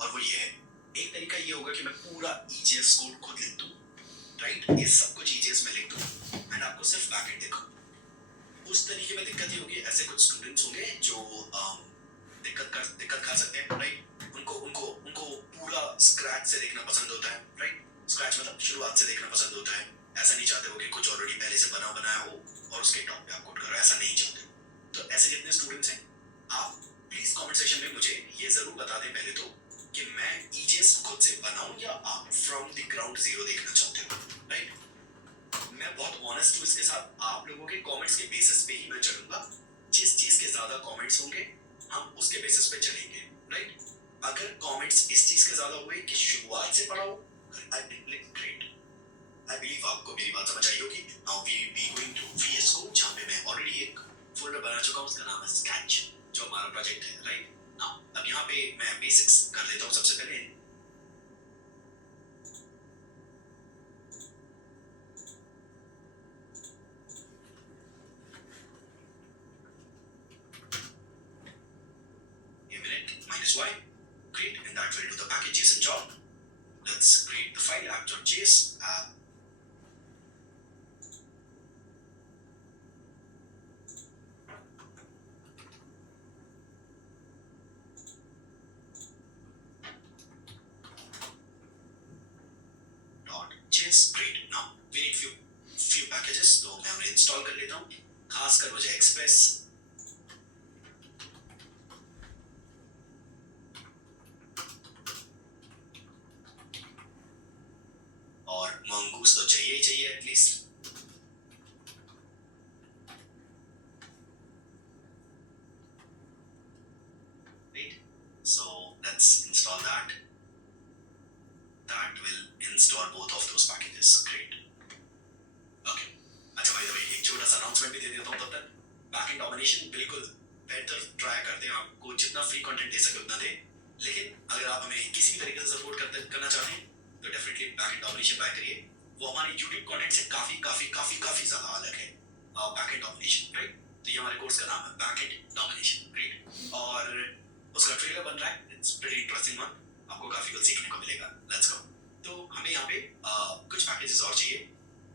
और वो ये है, एक तरीका ये होगा कि मैं पूरा EJS कोड खुद लिख दूं, राइट, ये सब कुछ EJS में लिख दूं एंड आपको सिर्फ बैकएंड दिखाऊं। उस तरीके में दिक्कत ये होगी, ऐसे कुछ स्टूडेंट्स होंगे जो दिक्कत खा सकते हैं, राइट, उनको उनको उनको पूरा स्क्रैच से देखना पसंद होता है, राइट, स्क्रैच मतलब शुरुआत से देखना पसंद होता है, ऐसा नहीं चाहते हो कि कुछ ऑलरेडी पहले से बनाया हो और उसके टॉप पे आप कोड करो, ऐसा नहीं चाहते। तो ऐसे जितने स्टूडेंट्स हैं, आप प्लीज कमेंट सेक्शन में मुझे ये जरूर बता दें पहले तो कि मैं EJS खुद से बनाऊं या आप फ्रॉम द ग्राउंड जीरो देखना चाहते हो, राइट। मैं बहुत ऑनेस्ट हूं इसके साथ, आप लोगों के कमेंट्स के बेसिस पे ही मैं चलूंगा, जिस चीज के ज्यादा कमेंट्स होंगे हम उसके बेसिस पे चलेंगे, राइट। अगर कमेंट्स इस चीज के ज्यादा हुए कि शुरुआत से पढ़ाओ, आई ग्रेट, आई बिलीव आपको मेरी बात समझ आई होगी। Now we will be going to VS Code, जहां पे मैं ऑलरेडी एक फोल्डर बना चुका हूं, उसका नाम है स्केच, जो हमारा प्रोजेक्ट है, राइट। नाउ अब यहाँ पे मैं बेसिक्स कर लेता हूँ सबसे पहले। -y, great, and that will do the package JSON job. Let's create the file app.js. .js, great. Now we need few packages, तो मैं उन्हें इंस्टॉल कर लेता हूँ, खासकर मुझे एक्सप्रेस और मंगूस तो चाहिए ही चाहिए at least. Right? So let's install that. That will install both of those packages. Great. Okay. अच्छा भाई भाई एक छोटा सा अनाउंसमेंट भी दे देता हूँ तब तक। बैकएंड डोमिनेशन बिल्कुल बेहतर ट्राई करते हैं, आपको जितना फ्री कंटेंट दे सके उतना दे, लेकिन अगर आप हमें किसी भी तरीके से सपोर्ट करना चाहते हैं तो डेफिनेटली बैकएंड डोमिनेशन ट्राई करिए। वो हमारी यूट्यूब कंटेंट से काफी काफी काफी काफी ज्यादा अलग है, बैकएंड डोमिनेशन, राइट। तो ये हमारे कोर्स का नाम है बैकएंड डोमिनेशन, ग्रेट, और उसका ट्रेलर बन रहा है, इट्स प्रीटी इंटरेस्टिंग वन, आपको काफी कुछ सीखने को मिलेगा। Let's go. तो हमें यहाँ पे कुछ पैकेजेस और चाहिए,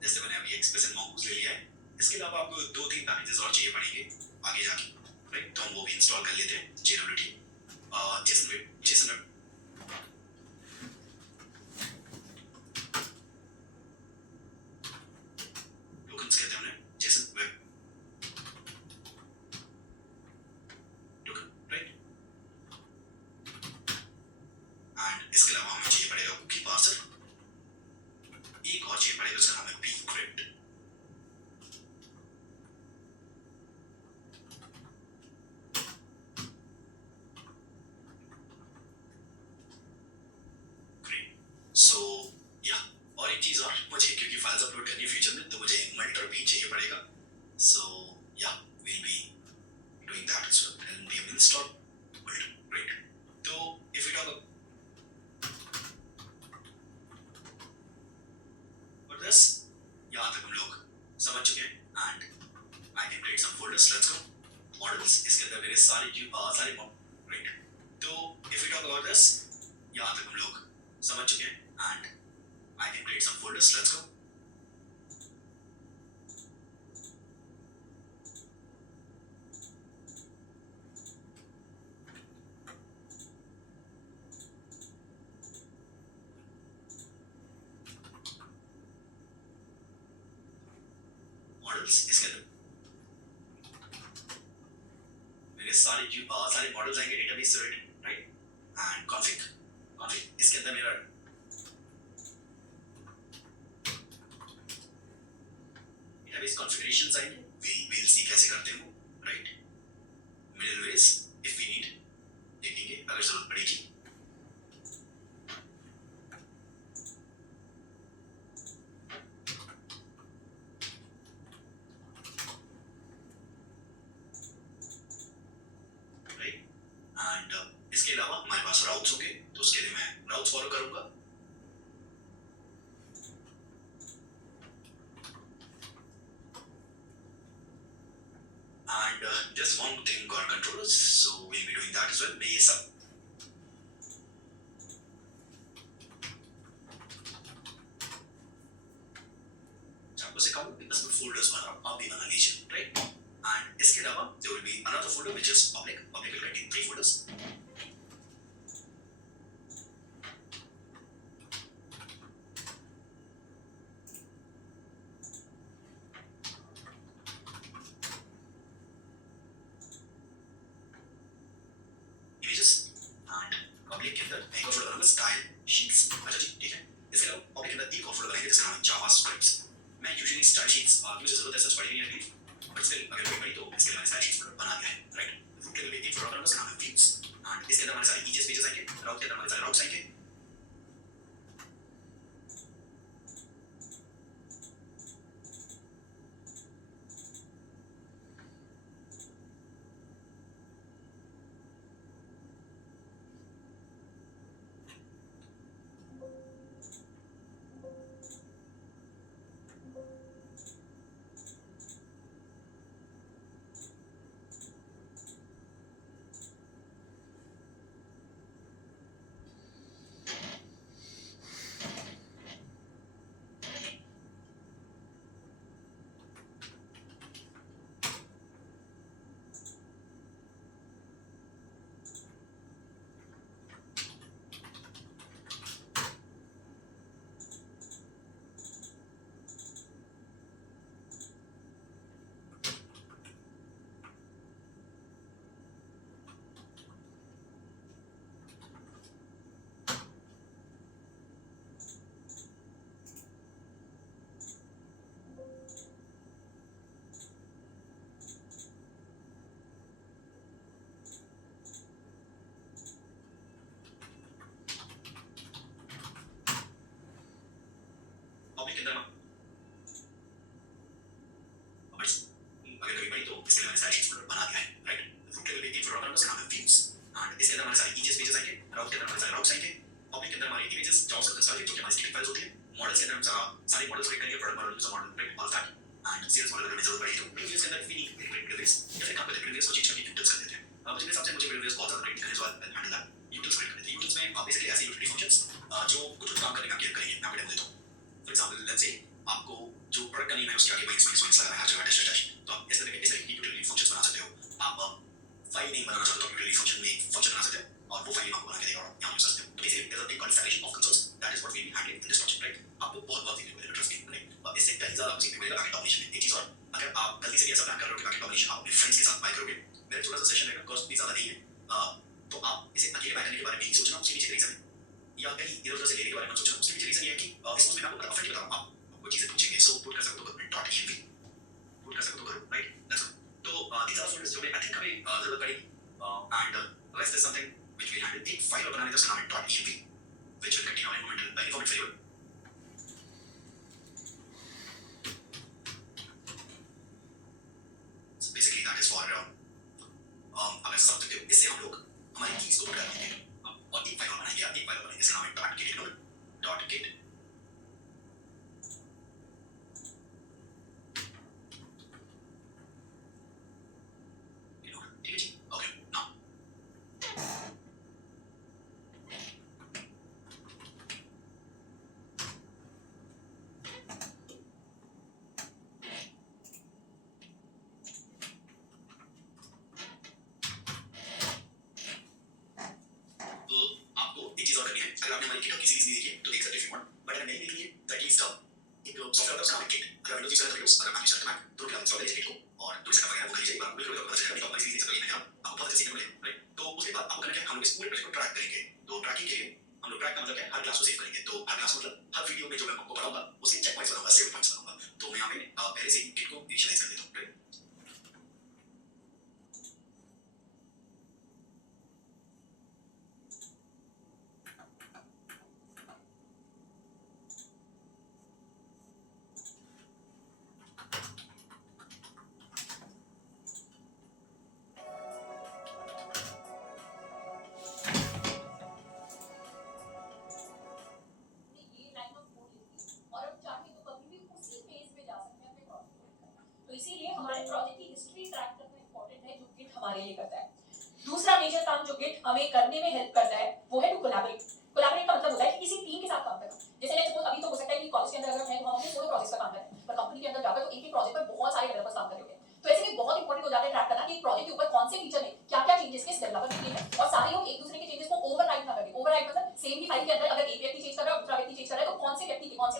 जैसे मैंने अभी एक्सप्रेस एंड mongoose ले लिया है, इसके अलावा आपको 2-3 पैकेजेस और चाहिए पड़ेंगे आगे जाके, राइट, तो हम वो भी इंस्टॉल कर लेते हैं। JWT JSON टोकन्स कहते हैं उन्हें, JSON web token, right, and इसके अलावा हमें चाहिए पड़ेगा कुकी पार्सर, एक और चाहिए पड़ेगा, उसका नाम है pcrypt। सो या और एक चीज और मुझे, क्योंकि फाइल्स अपलोड करनी है फ्यूचर में, तो मुझे मल्टर भी चाहिए पड़ेगा। So you will be doing that as well, and we will install multer, right. तो if you talk about this, यहाँ तक हम लोग समझ चुके हैं, and I can create some folders. Let's go. Models, इसके अंदर मेरे सारे राइट। तो if you talk about this, यहाँ तक हम लोग समझ चुके हैं, and I can create some folders. Let's go. Models, इसके अंदर मेरे सारे मॉडल्स आएंगे डेटाबेस से, राइट, एंड config इसके अंदर मेरा database configurations आएंगे, we'll see कैसे करते हो, राइट। मिडलवेयर्स if we need देखेंगे अगर जरूरत पड़ेगी। राइट, एंड इसके अलावा हमारे पास राउट्स होंगे, तो उसके लिए मैं राउट्स फॉलो करूंगा। And just one thing got controllers, so we'll be doing that as well. मैं ये सब आपको सिखाऊं कि इसमें फोल्डर्स बना रहा हूं, आप भी बना लीजिए, राइट? एंड इसके अलावा there will be another folder which is public will contain 3 folders. Images and public के अंदर एक और फोल्डर बनाऊंगा स्टाइल शीट्स। अच्छा जी, ठीक है। इसके अलावा पब्लिक के अंदर एक और फोल्डर बनाएंगे जिसका नाम है जावास्क्रिप्ट। मैं यूजुअली स्टाइल शीट्स मुझे जरूरत है सच पड़ी नहीं है, बट स्टिल अगर कोई पड़ी तो इसके लिए मैंने स्टाइल शीट्स फोल्डर बना दिया है, राइट? रूट के लिए एक फोल्डर बनाऊंगा जिसका नाम है व्यूज एंड इसके अंदर हमारे सारे इमेजेस पेजेस आएंगे, राउट के अंदर हमारे सारे राउट्स आएंगे। पब्लिक के अंदर अगर कभी पड़ी तो इसके लिए मैंने स्टाइल शीट्स फोल्डर बना दिया है, राइट? रूट के लिए एक फोल्डर बनाऊंगा जिसका नाम है व्यूज एंड इसके अंदर हमारे सारे इमेजेस पेजेस आएंगे, राउट के अंदर हमारे सारे राउट्स आएंगे। पब्लिक के अंदर हमारे इमेजेस जावास्क्रिप्ट इंस्टॉल जो कि हमारी स्टैटिक फाइल्स होती है। मॉडल्स के अंदर हम सारे मॉडल्स क्रिएट करेंगे, product model, user model, right? All that and series model अगर हमें जरूरत पड़ी तो प्रीवियस के अंदर भी क्रिएट कर देते हैं या फिर काम करते हैं प्रीवियस को चेंज करके यूटिल्स कर देते हैं। मुझे हिसाब से मुझे प्रीवियस बहुत ज्यादा क्रिएट करने वाला हैंडल दैट यूटिल्स क्रिएट करते हैं। यूटिल्स में बेसिकली ऐसे यूटिलिटी फंक्शंस जो कुछ काम करने का केयर करेंगे। मैं आपको डेमो देता हूं। फॉर एग्जांपल लेट्स से आपको जो प्रोडक्ट का नेम है उसके आगे माइनस माइनस माइनस लगाना है हर जगह डैश डैश, तो आप इस तरह की यूटिलिटी फंक्शंस बना सकते हो। आप फाइल नेम बनाना चाहते हो तो यूटिलिटी फंक्शन में फंक्शन बना सकते हो और वो फाइल नेम आपको बना के देगा और यहां यूज कर सकते हो। तो basically there is a thing called installation of consoles, that is what we will handle in this project, right? आपको बहुत सीखने को मिलेगा, ट्रस्ट मी, राइट? इससे कहीं ज्यादा आपको सीखने को मिलेगा पैकेट डोमिनेशन में। एक चीज और, अगर आप गलती से भी ऐसा प्लान कर रहे हो कि पैकेट डोमिनेशन आप अपने फ्रेंड्स के साथ बाय करोगे, मेरा छोटा सा सेशन रहेगा, कॉस्ट भी ज्यादा नहीं है, तो आप इसे अकेले बाय करने के बारे में नहीं सोचना, उसके पीछे रीजन है या कहीं इधर उधर से लेने के बारे में सोचना, उसके पीछे रीजन ये है कि इसको मैं आपको फ्रेंड बता रहा हूं, आप कोई चीजें पूछेंगे, सो पुट कर सकते हो .env पुट कर सकते हो, करो, राइट? Let's go. तो these are folders जो मैं आई थिंक हमें जरूरत पड़ेगी and rest is something which we handle। एक फाइल बनाने का उसका नाम है .env which will contain our environmental environment variable। So basically that is for आप ऐसा समझ सकते हो, इससे हम लोग हमारी कीज को पकड़ लेंगे और एक फाइल बनाएंगे इसका नाम है .git ठीक है जी, ओके। नाउ तो आपको एक चीज और करनी है। अगर आपने हमारी GitHub की सीरीज नहीं देखी है तो देख सकते हो if you want, बट अगर नहीं देखी है तो एटलीस्ट एक सॉफ्टवेयर होता है उसका नाम है Git। अगर विंडोज यूज कर रहे हो अगर मैक यूज करते हैं तो इंस्टॉल करिए Git को और जो सेटअप वगैरह वो करिए, एक बार गूगल करोगे तो पता चलेगा हमारी सीरीज देख सकते हो, आपको बहुत अच्छे सीखने को मिलेगा, राइट? तो उसके बाद आपको करना क्या है, हम लोग इस पूरे प्रोजेक्ट को ट्रैक करेंगे। तो ट्रैकिंग के लिए हम लोग ट्रैक का मतलब क्या है, हर क्लास को सेव करेंगे। तो हर क्लास मतलब हर वीडियो में जो मैं आपको पढ़ाऊंगा उसके चेक पॉइंट्स बनाऊंगा, सेव पॉइंट्स बनाऊंगा। तो मैं यहाँ पे पहले से ही Git को इनिशियलाइज कर देता हूँ, राइट? ये लाइन ऑफ कोड लिखी और हम चाहे तो कभी भी उसी पेज पे जा सकते हैं अपने प्रोजेक्ट को लेकर। तो इसीलिए हमारे प्रोजेक्ट की हिस्ट्री ट्रैक करना इंपॉर्टेंट है, जो गिट हमारे लिए करता है। दूसरा मेजर काम जो गिट हमें करने में हेल्प करता है वो है टू कोलैबोरेट। कोलैबोरेट का मतलब होता है कि किसी टीम के साथ काम करना। जैसे लेट्स सपोज अभी तो हो सकता है कि कॉलेज के अंदर अगर है तो हम अपने सोलो प्रोजेक्ट्स पर काम कर रहे हैं, पर कंपनी के अंदर जाकर तो एक प्रोजेक्ट पर बहुत सारे डेवलपर्स काम कर रहे होते हैं। तो ऐसे में बहुत इंपॉर्टेंट हो जाता है ट्रैक करना कि एक प्रोजेक्ट के ऊपर कौन से फीचर में क्या क्या चेंजेस किस डेवलपर ने किए हैं, और सारे लोग एक दूसरे के चेंजेस को ओवरराइड ना करें। ओवरराइड मतलब सेम ही फाइल के अंदर अगर एक व्यक्ति चेंज कर रहा है और दूसरा व्यक्ति चेंज कर रहा है तो कौन से व्यक्ति के कौन से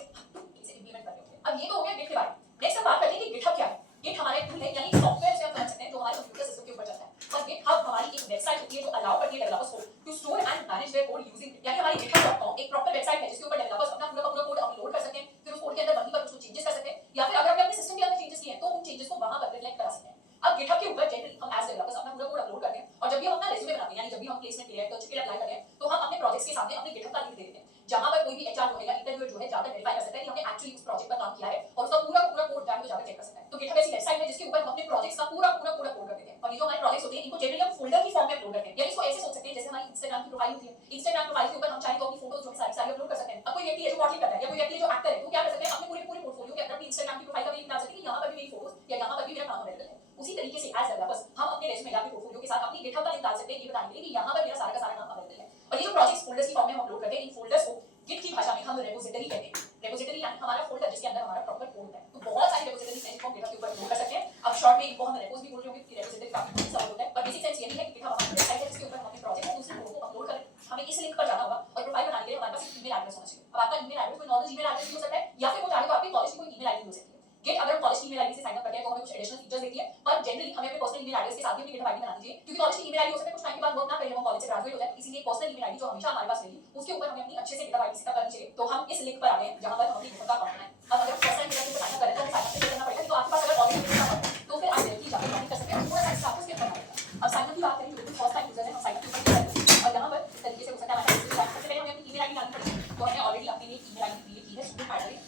इंप्लीमेंट कर रहे होंगे। अब ये तो हो गया गिट के बारे में। नेक्स्ट हम बात करते हैं कि गिटहब क्या है। गिट हमारा एक टूल है, यानी सॉफ्टवेयर से हम समझ सकते हैं जो हमारे कंप्यूटर सिस्टम के ऊपर चलता है। और गिटहब हमारी एक वेबसाइट होती है जो अलाउ करती है डेवलपर्स को to store and manage their code using, यानी हमारी github.com एक प्रॉपर वेबसाइट है जिसके ऊपर डेवलपर्स अपना पूरा पूरा कोड अपलोड कर सकते हैं, फिर उस कोड के अंदर वहीं पर कुछ चेंजेस कर सकते हैं, या फिर अगर हमने अपने सिस्टम के अंदर चेंजेस किए हैं तो उन चेंजेस को वहां पर रिफ्लेक्ट करा सकते हैं। अब गिटहब के ऊपर जनरली हम एज डेवलपर्स अपना पूरा कोड अपलोड करते हैं, और जब भी हम अपना रेज्यूमे बनाते हैं, यानी जब भी हम प्लेसमेंट के लिए इंटर्नशिप के लिए अप्लाई करते हैं, तो हम अपने प्रोजेक्ट्स के सामने अपने गिटहब का लिंक दे देते हैं, जहां पर कोई भी एचआर जो है या इंटरव्यूअर जो है जाकर वेरीफाई कर सकता है कि हमने एक्चुअली उस प्रोजेक्ट पर काम किया है, और उसका पूरा पूरा कोड जाकर चेक कर सकता है। तो गिटहब ऐसी वेबसाइट है जिसके ऊपर हम अपने प्रोजेक्ट्स का पूरा पूरा कोड अपलोड कर देते हैं, और ये जो हमारे प्रोजेक्ट्स होते हैं इनको जनरली हम फोल्डर की फॉर्म में अपलोड करते हैं, या इसको ऐसे सोच सकते हैं जैसे हमारी इंस्टाग्राम की प्रोफाइल होती है। इंस्टाग्राम प्रोफाइल के ऊपर हम चाहे तो अपनी फोटोज जो है सारी अपलोड कर सकते हैं। अब कोई व्यक्ति है जो मॉडलिंग करता है या कोई व्यक्ति है जो एक्टर है, तो क्या कर सकते हैं अपने पूरे पूरे पोर्टफोलियो के अंदर अपनी इंस्टाग्राम की प्रोफाइल का लिंक डाल सकते हैं कि यहां पर भी मेरी फोटोज या यहां पर भी मेरा काम अवेलेबल है। उसी तरीके से एज डेवलपर्स हम अपने रेज्यूमे या अपने पोर्टफोलियो के साथ अपनी गिटहब का लिंक डाल सकते हैं, ये बताने के लिए कि यहां पर मेरा सारा का सारा काम अवेलेबल है। और ये जो प्रोजेक्ट्स फोल्डर्स की फॉर्म में हम अपलोड करते हैं, इन फोल्डर्स को गिट की भाषा में हम रेपोजिटरी कहते हैं। रेपोजिटरी यानी हमारा फोल्डर जिसके अंदर हमारा प्रॉपर कोड होता है। तो बहुत सारी रेपोजिटरीज हैं जिनको हम गिटहब के ऊपर अपलोड कर सकते हैं। अब शॉर्ट में इनको हम रेपोज भी बोल रहे होंगे कि रेपोजिटरी काफी सब होता है, पर बेसिक सेंस यही है कि गिटहब हमारी वेबसाइट है जिसके ऊपर हम अपने प्रोजेक्ट या दूसरे कोड को अपलोड करें। हमें इस लिंक पर जाना होगा और प्रोफाइल बनाने के लिए हमारे पास एक ईमेल एड्रेस होना चाहिए। अब आपका ईमेल एड्रेस कोई नॉर्मल ईमेल एड्रेस भी हो सकता है, या फिर वो चाहे तो आपके कॉलेज की कोई ईमेल आईडी हो सकती है। गिट अगर कॉलेज की ईमेल आईडी से साइन अप करते हैं तो हमें कुछ एडिशनल फीचर्स देती है, पर जनरली हमें अपने पर्सनल ईमेल एड्रेस के साथ भी अपनी गिटहब आईडी बनानी चाहिए, क्योंकि कॉलेज की ईमेल आईडी हो सकता है कुछ टाइम के बाद वर्क ना करे जब हम कॉलेज से ग्रेजुएट हो जाए, इसीलिए पर्सनल ईमेल आईडी जो हमेशा हमारे पास रहेगी उसके ऊपर हमें अपनी अच्छे से गिटहब आईडी सेटअप करनी चाहिए। तो हम इस लिंक पर आ गए हैं जहां पर हम अपनी गिटहब का अकाउंट बनाएं। अब अगर फर्स्ट टाइम गिटहब पर साइन अप करें तो हमें साइन अप से करना पड़ेगा, तो आपके पास अगर ऑलरेडी गिटहब है तो फिर आप डायरेक्टली जाकर लॉगिन कर सकते हैं, थोड़ा सा एक्स्ट्रा आपको स्टेप करना पड़ेगा। अब साइन अप की बात करें, जो बिल्कुल फर्स्ट टाइम यूजर है हम साइन अप के ऊपर क्लिक करते हैं, और यहां पर इस तरीके से हो सकता है हमारे सबसे पहले हमें अपनी ईमेल आईडी डालनी पड़ेगी। तो हमने ऑलरेडी अपने लिए ईमेल आईडी क्रिएट की है, student@,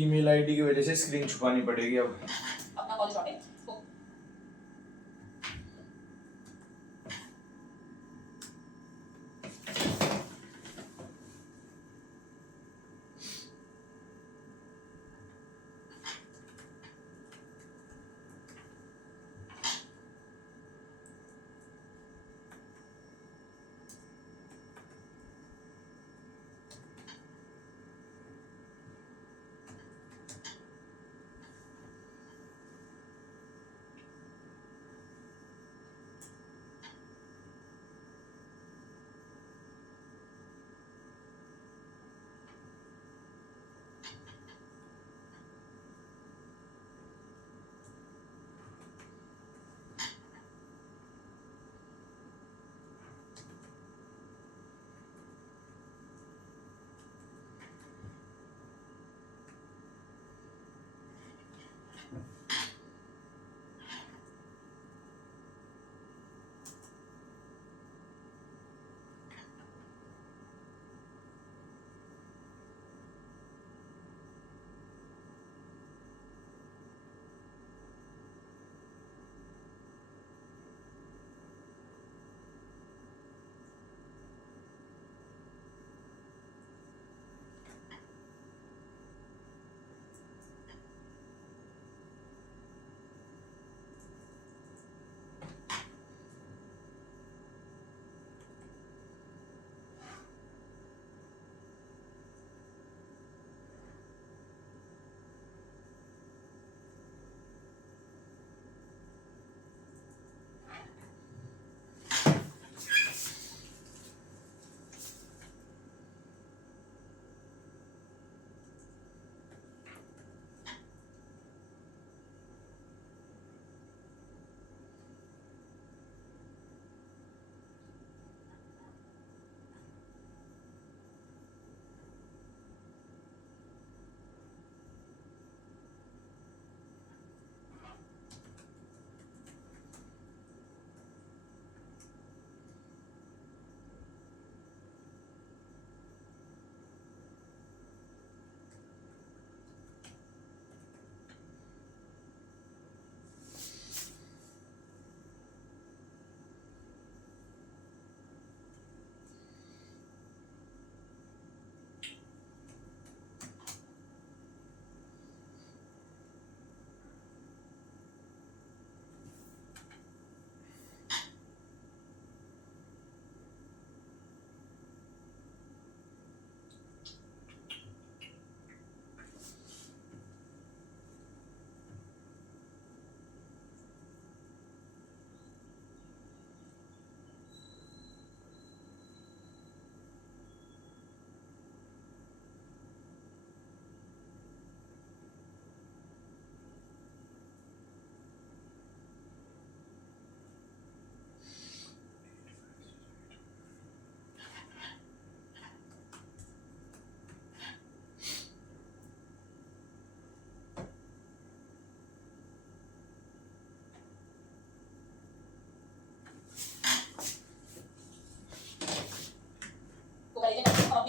ईमेल आईडी की वजह से स्क्रीन छुपानी पड़ेगी अब। अपना college.in को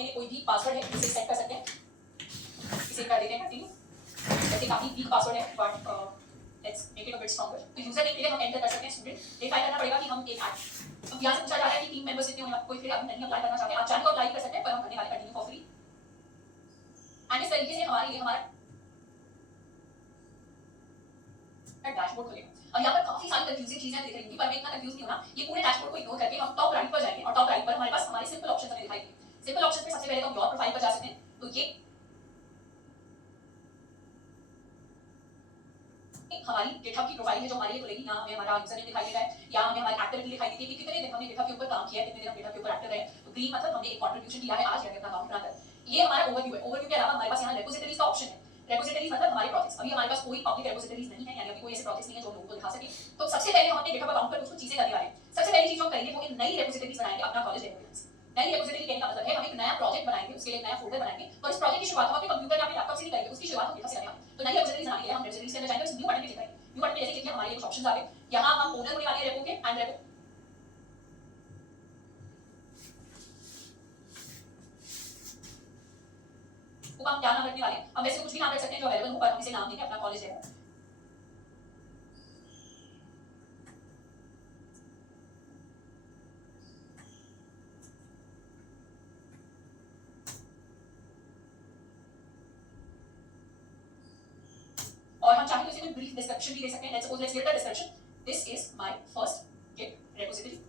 अपने लिए कोई भी पासवर्ड है इसे सेट कर सकते हैं, इसे कर देते हैं कंटिन्यू। वैसे काफी वीक पासवर्ड है but let's make it a bit stronger. तो यूजर नेम के लिए हम एंटर कर सकते हैं स्टूडेंट, वेरीफाई करना पड़ेगा कि हम एक अब यहाँ से पूछा जा रहा है कि टीम मेंबर्स इतने होने, कोई फिर अभी नहीं अप्लाई करना चाहते हैं, आप चाहें तो अप्लाई कर सकते हैं पर हम करने वाले कंटिन्यू फॉर फ्री। एंड इस तरीके से हमारे लिए हमारा डैशबोर्ड खुलेगा। अब यहाँ पर काफी सारी कंफ्यूजिंग चीजें देख रही होंगी पर मैं इतना कंफ्यूज नहीं होना, ये पूरे डैशबोर्ड को इग्नोर करके हम टॉप राइट पर जाएंगे और टॉप राइट पर हमारे पास हमारे सिंपल ऑप्शंस हमें दिखाई देंगे। सिंपल ऑप्शंस में सबसे पहले तो हम योर प्रोफाइल पर जा सकते हैं, तो ये हमारी GitHub की प्रोफाइल है जो हमारे लिए खुलेगी। यहाँ हमें हमारा यूजर नेम दिखाई देता है, यहाँ हमें हमारी एक्टिविटी दिखाई देती है कि कितने दिन हमने GitHub के ऊपर काम किया है, कितने दिन हम GitHub के ऊपर एक्टिव रहे। तो ग्रीन मतलब हमने एक कंट्रीब्यूशन किया है आज या अपना अकाउंट बनाकर। ये हमारा ओवरव्यू है। ओवरव्यू के अलावा हमारे पास यहाँ रेपोजिटरीज का ऑप्शन है। रेपोजिटरीज मतलब हमारे प्रोजेक्ट्स, अभी हमारे पास कोई पब्लिक रेपोजिटरीज नहीं है, यानी अभी कोई ऐसे प्रोजेक्ट्स नहीं है जो लोगों को दिखा सके। तो सबसे पहले हम अपने GitHub अकाउंट पर कुछ चीजें करने वाले हैं। सबसे पहली चीज जो हम करेंगे वो एक नई रेपोजिटरीज बनाएंगे अपना कॉलेज रेपोजिटरीज। नई रेपोजिटरी कहने का मतलब है हम एक नया प्रोजेक्ट बनाएंगे, उसके लिए एक नया फोल्डर बनाएंगे और इस प्रोजेक्ट की शुरुआत हम अपने कंप्यूटर या अपने लैपटॉप से नहीं करेंगे, उसकी शुरुआत हम GitHub से करेंगे। तो नई रेपोजिटरीज बनाने के लिए हम रेपोजिटरीज के अंदर जाएंगे, उस न्यू बटन पे क्लिक करेंगे। न्यू बटन पे जैसे क्लिक किया हमारे लिए कुछ ऑप्शंस आ गए। यहाँ हम ओनर होने वाले हैं रेपो के एंड रेपो को हम क्या नाम रखने वाले हैं, हम वैसे कुछ भी नाम रख सकते हैं जो अवेलेबल हो, पर हम इसे नाम देंगे अपना कॉलेज रेपो। और हम चाहें तो इसे कोई ब्रीफ डिस्क्रिप्शन भी दे सकते हैं। Let's suppose let's give the description, this is my first git repository.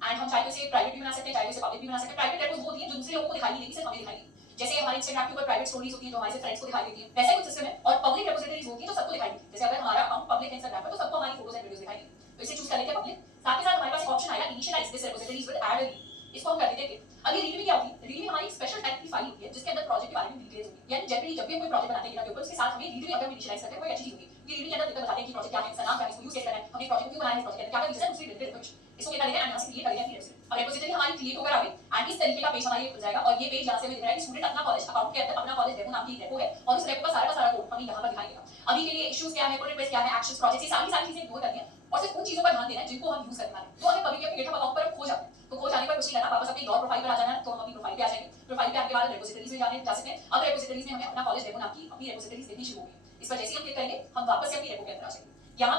And हम चाहे तो इसे प्राइवेट भी बना सकते हैं, चाहे तो इसे पब्लिक भी बना सकते हैं। प्राइवेट रेपोज वो होती है जो दूसरे लोगों को दिखाई नहीं देगी, सिर्फ हमें दिखाई देगी। जैसे हमारे इंस्टाग्राम के ऊपर प्राइवेट स्टोरीज होती हैं जो हमारे फ्रेंड्स को दिखाई देती हैं, वैसा कुछ सिस्टम है। और पब्लिक रेपोजिटरीज होती है तो सबको दिखाई देती है। जैसे अगर हमारा अकाउंट पब्लिक है इंस्टाग्राम पर तो सबको हमारी फोटोज एंड वीडियोस दिखाई देंगी, तो इसे चूज कर लेते हैं पब्लिक। साथ ही साथ हमारे पास एक ऑप्शन आएगा initialize this repositories with add a read, इसको हम कर देते हैं। अब ये रीड में क्या होती है, रीड में हमारी स्पेशल टाइप की फाइल होती है जिसके अंदर प्रोजेक्ट के बारे में डिटेल्स होती है। यानी जब भी हम कोई प्रोजेक्ट बनाते हैं गिटहब के ऊपर, उसके साथ हमें रीड में अगर हम इनिशियलाइज करते हैं कोई अच्छी चीज होगी। ये रीड के अंदर लिखकर बताते हैं कि प्रोजेक्ट क्या है, इसका नाम क्या है, इसको यूज कैसे करना है, हमने प्रोजेक्ट क्यों बनाया है, प्रोजेक्ट क्या क्या रीजन है, उसकी रिलेटेड इन्फॉर्मेशन इसको क्या करेंगे एंड यहाँ से क्रिएट करेंगे अपनी रेपोजिटरी। अब रेपोजिटरी हमारी क्रिएट होकर आ गई एंड इस तरीके का पेज हमारे लिए खुल जाएगा। और ये पेज यहाँ से हमें दिख रहा है कि स्टूडेंट अपना कॉलेज अकाउंट के अंदर अपना कॉलेज रेपो नाम की एक रेपो है और उस रेपो का सारा कोड हमें यहाँ पर दिखाई देगा। अभी के लिए इश्यूज क्या है, पुल रिक्वेस्ट क्या है, एक्शंस, प्रोजेक्ट्स, ये सारी चीजें इग्नोर करनी है और सिर्फ उन चीजों पर ध्यान देना है जिनको हम यूज करने वाले हैं। तो हमें कभी भी अपने गिटहब अकाउंट पर खो जाते हैं, तो खो जाने पर कुछ नहीं करना, वापस अपने योर प्रोफाइल पर आ जाना है। तो हम अपनी प्रोफाइल पे आ जाएंगे, प्रोफाइल पे आने के बाद रेपोजिटरीज में जा सकते हैं। अब रेपोजिटरीज में हमें अपना कॉलेज रेपो नाम की अपनी रेपोजिटरीज देखनी शुरू होगी। इस पर जैसे ही हम क्लिक करेंगे हम वापस से अपनी रेपो के अंदर आ जाएंगे। यहाँ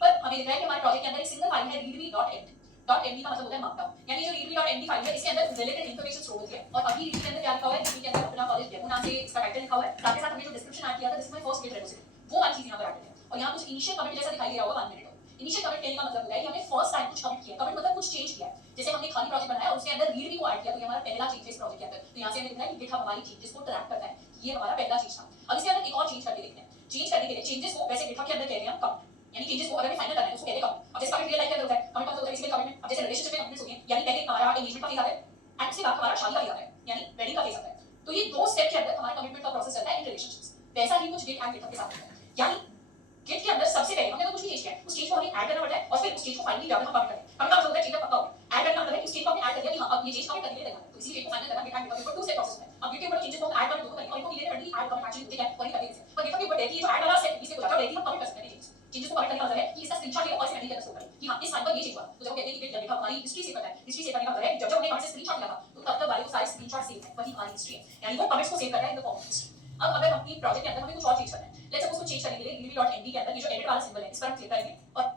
पर हमें दिख रहा है कि हमारे प्रोजेक्ट के अंदर एक सिंगल फाइल है readme.md। .md का मतलब होता है मार्कडाउन, यानी जो readme.md फाइल है इसके अंदर रिलेटेड इंफॉर्मेशन स्टोर होती है। और अभी readme के अंदर क्या लिखा हुआ है, readme के अंदर अपना कॉलेज डेमो नाम से इसका टाइटल लिखा हुआ है। साथ ही साथ हमने जो डिस्क्रिप्शन ऐड किया था जिसमें फर्स्ट गिट रेपोजिटरी, वो वाली चीज यहाँ पर ऐड करते हैं। और यहाँ कुछ इनिशियल कमेंट जैसा दिखाई दे रहा होगा 1 मिनट। इनिशियल कमेंट कहने का मतलब होता है कि हमने फर्स्ट टाइम कुछ कमेंट किया, कमेंट मतलब कुछ चेंज किया है। जैसे हमने खाली प्रोजेक्ट बनाया और उसके अंदर readme को ऐड किया, तो ये हमारा पहला चेंज है इस प्रोजेक्ट के अंदर। तो यहाँ से हमें दिख रहा है कि गिटहब हमारी चेंजेस को ट्रैक करता है, ये हमारा पहला चीज था। अब इसके अंदर एक और चेंज करके देखते हैं। चेंज करने के लिए चेंजेस को वैसे गिटहब के अंदर कहते हैं हम कमेंट, यानी चेंजेस को अगर हमें फाइनल करना है उसको कहते हैं कमेंट। अब जैसे कमेंट रियल लाइफ के अंदर होता है, कमेंट मतलब होता है इसमें कमेंट में। अब जैसे रिलेशनशिप में कमेंट्स होती हैं, यानी पहले हमारा एंगेजमेंट का फेज आता है एंड उसके बाद हमारा शादी का फेज आता है, यानी वेडिंग का फेज आता है। तो ये दो स्टेप के अंदर हमारा कमिटमेंट का प्रोसेस चलता है इन रिलेशनशिप्स। वैसा ही कुछ गिट एंड गिटहब के साथ होता है, यानी गिट के अंदर सबसे पहले हमने तो कुछ भी चेंज किया है, उस चेंज को हमें ऐड करना पड़ता है और फिर उस चेंज को फाइनली जाकर हम कमिट करते हैं। कमिट का मतलब होता है चेंज पक्का हो गया, ऐड करना मतलब है उस चेंज को हमने ऐड कर दिया कि हां अब ये चेंज कमिट करने के लिए तैयार है। तो इसी चेंज को फाइनल करना गिट एंड गिटहब के ऊपर 2 स्टेप प्रोसेस है। अब गिट के ऊपर चेंजेस को हम ऐड कमिट दोनों करेंगे और इनको क्लियर करके ऐड कमिट एक्चुअली होते क्या है और ये करते हैं। पर गिटहब के ऊपर देखिए जो ऐड वाला स्टेप इसके को जाकर देखिए हम कमिट कर सकते हैं चेंजेस को कमिट करने का मतलब है कि इसका स्क्रीनशॉट ले और इसे मेमोरी के अंदर स्टोर करें कि हां इस फाइल पर ये चेंज हुआ। तो जब हम कहते हैं कि गिट हमारी हिस्ट्री सेव करता है, हिस्ट्री सेव करने का मतलब है जब हमने कमिट से स्क्रीनशॉट लिया था तो तब तक वाले वो सारे स्क्रीनशॉट सेव है, वही हमारी हिस्ट्री है। यानी वो कमिट्स को सेव कर रहा है in the form of history. अब अगर हम अपनी प्रोजेक्ट के अंदर हमें कुछ और चेंज करना है, लेट्स सपोज उसको चेंज करने के लिए readme.md के अंदर ये जो एडिट वाला सिंबल है इस पर हम क्लिक करेंगे और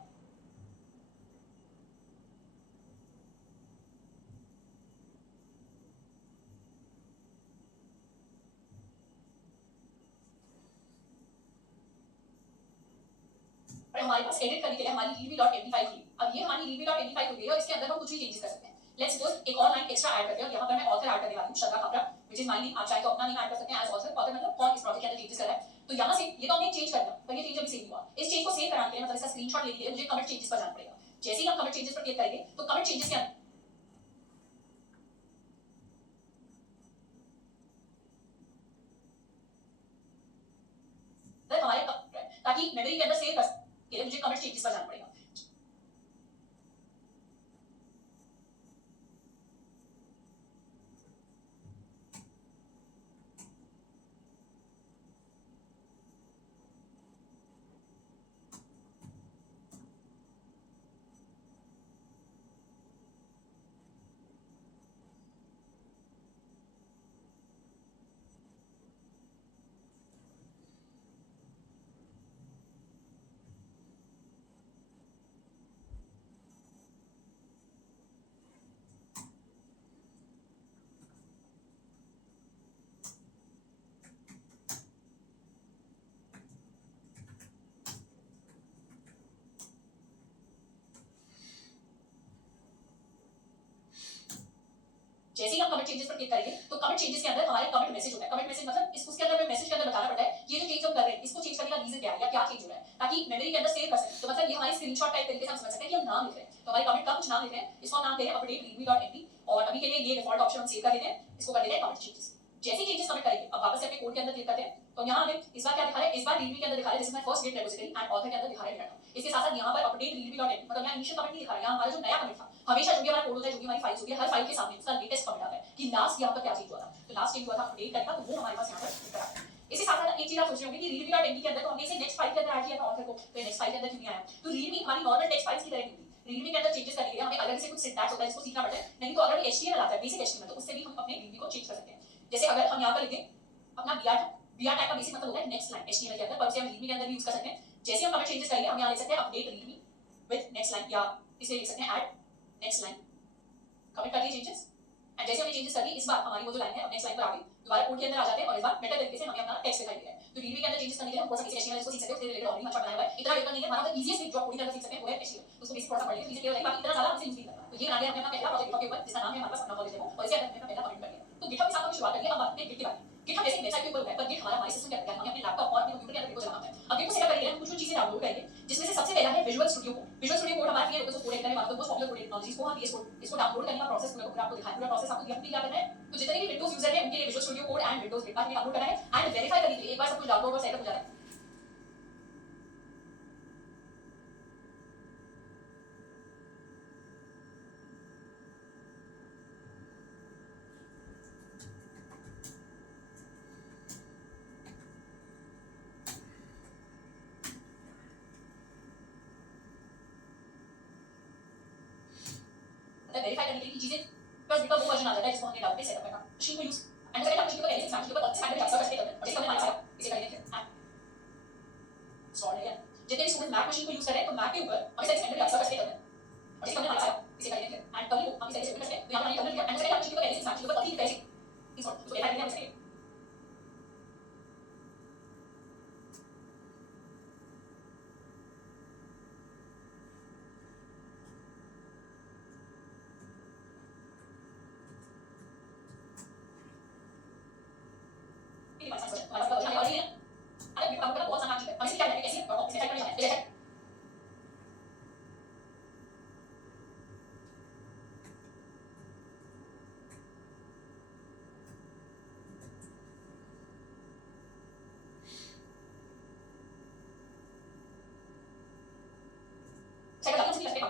हमारे पास एडिट करने के लिए हमारी readme.md फाइल खुली। अब ये हमारी readme.md फाइल खुल गई है और इसके अंदर हम कुछ भी चेंजेस कर सकते हैं। लेट्स सपोज एक और लाइन एक्स्ट्रा ऐड करते हैं और यहाँ पर मैं ऑथर ऐड करने वाली हूँ Shraddha Khapra, which is my name. आप चाहे तो अपना नेम ऐड कर सकते हैं एज ऑथर। ऑथर मतलब कौन इस प्रोजेक्ट के अंदर चेंजेस कर रहा है। तो यहाँ से ये तो हमने चेंज कर दिया पर ये चेंज अभी सेव हुआ। इस चेंज को सेव कराने के लिए मतलब इसका स्क्रीनशॉट लेने के लिए मुझे कमिट चेंजेस पर जाना पड़ेगा। जैसे ही हम कमिट चेंजेस पर क्लिक करेंगे तो कमिट चेंजेस के अंदर मेमोरी के अंदर सेव कर सकते हैं, मुझे कमिट चेंजेस पर जाना पड़ेगा। जैसे ही हम कमिट चेंजेस पर क्लिक करेंगे तो कमिट चेंजेस के अंदर हमारे कमिट मैसेज होता है। कमिट मैसेज मतलब इस उसके अंदर हमें मैसेज के अंदर बताना पड़ता है कि ये जो चेंज हम कर रहे हैं इसको चेंज करने का रीजन क्या है या क्या चेंज हो रहा है, ताकि मेमोरी के अंदर सेव कर सकें। तो मतलब ये हमारी स्क्रीनशॉट टाइप तरीके से हम समझ सकते हैं कि हम नाम लिख रहे हैं, तो हमारे कमिट का कुछ नाम लिख रहे हैं, इसको हम नाम दे रहे हैं अपडेट readme.mp और अभी के लिए ये डिफॉल्ट ऑप्शन हम सेव कर लेते हैं, इसको कर देते हैं कमिट चेंजेस। जैसे चेंजेस कमिट करेंगे अब वापस से अपने कोड के अंदर क्लिक करते हैं, तो यहाँ हमें इस बार क्या दिखा रहा है, इस बार readme के अंदर दिखा रहा है this is my first git repository and author के अंदर दिखा रहा है मेरा नाम। इसके साथ साथ यहाँ पर अपडेट readme.mp मतलब यहाँ इनिशियल कमिट नहीं दिखा रहा है, यहाँ हमारा जो नया कमिट था, हमेशा जो भी हमारा कोड होता है, जो भी हमारी फाइल्स होती है, हर फाइल के सामने उसका लेटेस्ट कमिट आता है कि लास्ट यहाँ पर क्या चेंज हुआ था। तो लास्ट चेंज हुआ था अपडेट करना, तो वो हमारे पास यहाँ पर दिख रहा है। इसी साथ साथ एक चीज आप सोच रहे होंगे कि readme.mp के अंदर तो हमने इसे नेक्स्ट फाइल के अंदर ऐड किया था ऑथर को, तो नेक्स्ट फाइल के अंदर क्यों नहीं आया। तो readme हमारी नॉर्मल टेक्स्ट फाइल्स की तरह नहीं होती, readme के अंदर चेंजेस करने के लिए हमें अलग से कुछ सिंटैक्स होता है जिसको सीखना पड़ता है, नहीं तो अगर HTML आता है बेसिक HTML तो उससे भी हम अपने readme को चेंज कर सकते हैं। जैसे अगर हम यहाँ पर लिखें अपना br टैग का बेसिक मतलब होता है नेक्स्ट लाइन HTML के अंदर, पर उसे हम readme के अंदर भी यूज कर सकते हैं। जैसे हम कमेंट चेंजेस करेंगे हम यहाँ लिख सकते हैं update readme with next line या इसे लिख सकते हैं ऐड नेक्स्ट लाइन, कमेंट कर दिए चेंजेस एंड जैसे हमने चेंजेस कर दी इस बार हमारी वो जो लाइन है अब नेक्स्ट लाइन पर आ गई, दोबारा कोड के अंदर आ जाते हैं और इस बार बेटर तरीके से हमें अपना टेक्स्ट दिखाई दे रहा है। तो readme के अंदर चेंजेस करने के लिए हम थोड़ा सा बेसिक HTML इसको सीख सकते हैं, उसके रिलेटेड और भी अच्छा बनाया हुआ है, इतना डिफिकल्ट नहीं है, वन ऑफ द इजीएस्ट वे जो आप कोडिंग करके सीख सकते हैं वो है HTML, तो उसको बेसिक थोड़ा सा पढ़ लीजिए, चीजें क्लियर हो जाएगी, बाकी इतना ज्यादा हमसे यूज नहीं करना। तो ये बना लिया हमने अपना पहला प्रोजेक्ट के ऊपर जिसका नाम है हमारे पास अपना कॉलेज डेमो और इसे हमने अपना पहला कमेंट कर दिया। तो GitHub के साथ हम शुरुआत करेंगे, अब बात करते हैं Git के बारे में। GitHub जैसे वेबसाइट के ऊपर होता है, पर Git हमारे सिस्टम के अंदर हमें अपने लैपटॉप और अपने कंप्यूटर के अंदर Git को चलाना होता है। अब Git को सेटअप करने के लिए हम कुछ चीजें डाउनलोड करेंगे, जिसमें से सबसे पहला है visual studio code. Visual studio code हमारे लिए लोकल कोड एडिटर है, one of the most popular code technologies को हम VS कोड इसको डाउनलोड करने का प्रोसेस पूरा आपको दिखाया, पूरा प्रोसेस आपको क्या करना है। तो जितने भी विंडोज यूजर हैं उनके लिए visual studio code and Windows Git का हमें डाउनलोड करना है एंड वेरीफाई करने के लिए एक बार सब कुछ डाउनलोड और सेटअप हो जाता है। वेरीफाई करने के लिए चीजें बस Git का वो वर्जन आ जाता है जिसको हमने डाउनलोड सेटअप करना मशीन को यूज एंड सेकंड मशीन को पहले से एग्जांपल के ऊपर स्टैंडर्ड एक्सेस करके करते हैं और जिसका हमने माना इसे करेंगे एंड इंस्टॉल है। जितने भी स्टूडेंट मैक मशीन को यूज कर रहे हैं तो मैक के ऊपर हम इसे स्टैंडर्ड एक्सेस करके करते हैं और जिसका हमने माना इसे करेंगे एंड कभी हम इसे ओपन करते हैं तो यहां पर हमने लिया एंड सेकंड मशीन को पहले से एग्जांपल के ऊपर अभी पहले इंस्टॉल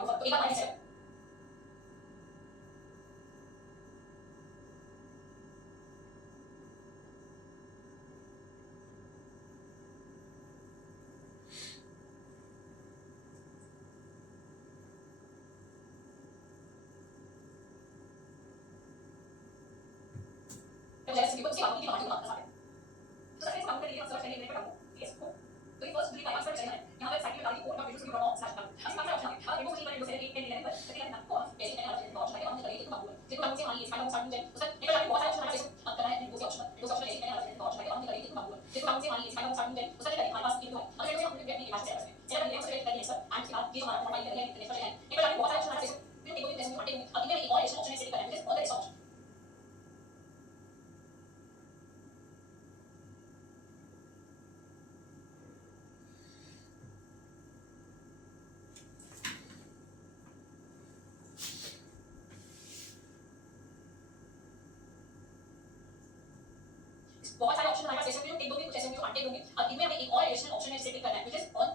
तो वेरीफाई करके हम इसे बहुत सारे ऑप्शन हमारे पास ऐसे होंगे, टिक दोगे कुछ ऐसे होंगे अनटिक दोगे। अब इनमें हमें एक और एडिशनल ऑप्शन है जिसे टिक करना है, which is on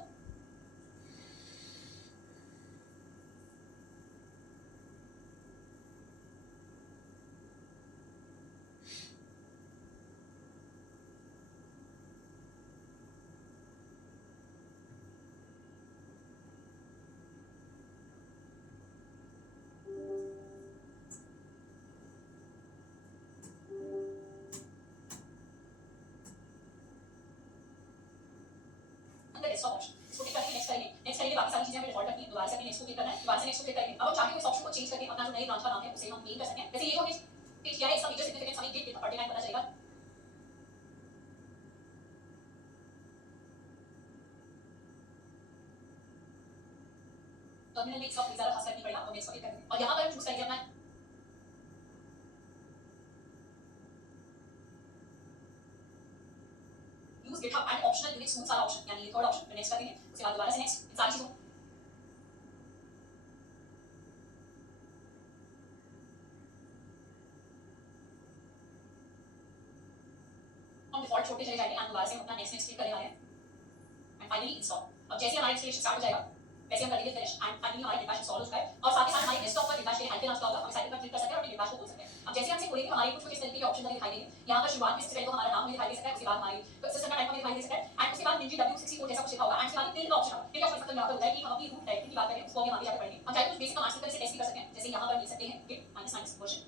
desktop option, इसको क्लिक करके नेक्स्ट करेंगे बाकी सारी चीजें हमें डिफॉल्ट रखनी है, दोबारा से हमें नेक्स्ट को क्लिक करना है, दोबारा से नेक्स्ट को क्लिक करेंगे। अब हम चाहें तो इस ऑप्शन को चेंज करके अपना जो नए ब्रांच का नाम है उसे हम मेल कर सकते हैं। जैसे ये हमने पिक किया है, इसका मेजर सिग्निफिकेंस हमें गिट गिटहब पर पता चलेगा। टर्मिनल में इसका ज्यादा खास करनी पड़ेगा, और नेक्स्ट को क्लिक करेंगे और यहां पर हम चूज करेंगे अपना use GitHub and optional unique smooth सारा ऑप्शन, यानी ये थर्ड ऑप्शन पे नेक्स्ट करेंगे, उसके बाद दोबारा से नेक्स्ट इन सारी चीजों हम डिफॉल्ट छोड़ के चले जाएंगे एंड दोबारा से हम अपना नेक्स्ट क्लिक करने वाले हैं एंड फाइनली इंस्टॉल। अब जैसे हमारा इंस्टॉलेशन स्टार्ट हो जाएगा वैसे हम कर देंगे फिनिश एंड फाइनली हमारा डिटैच इंस्टॉल हो चुका है और साथ ही साथ हमारे डेस्कटॉप पर डिटैच के हेल्प के नाम का होगा, हम साइड पर क्लिक कर सकते हैं और अपने डिटैच को खोल सकते हैं। अब जैसे हमसे खोलेंगे हमारे कुछ इस तरीके के ऑप्शन दिखाई देंगे। यहाँ पर शुरुआत में सबसे पहले तो हमारा नाम हमें दिखाई दे सकता है, उसके बाद हमारी सिस्टम का टाइप हमें दिखाई दे सकता है एंड उसके बाद निजी W64 जैसा कुछ लिखा होगा एंड उसके बाद टिल का ऑप्शन होगा। टिल का ऑप्शन मतलब यहाँ पर होता है कि हम अपनी रूट डायरेक्टरी की बात करें उसको हम आगे जाकर पढ़ेंगे। हम चाहे तो कुछ बेसिक कमांड्स की तरह से टेस्ट भी कर सकते हैं, जैसे यहाँ पर लिख सकते हैं git -minus version।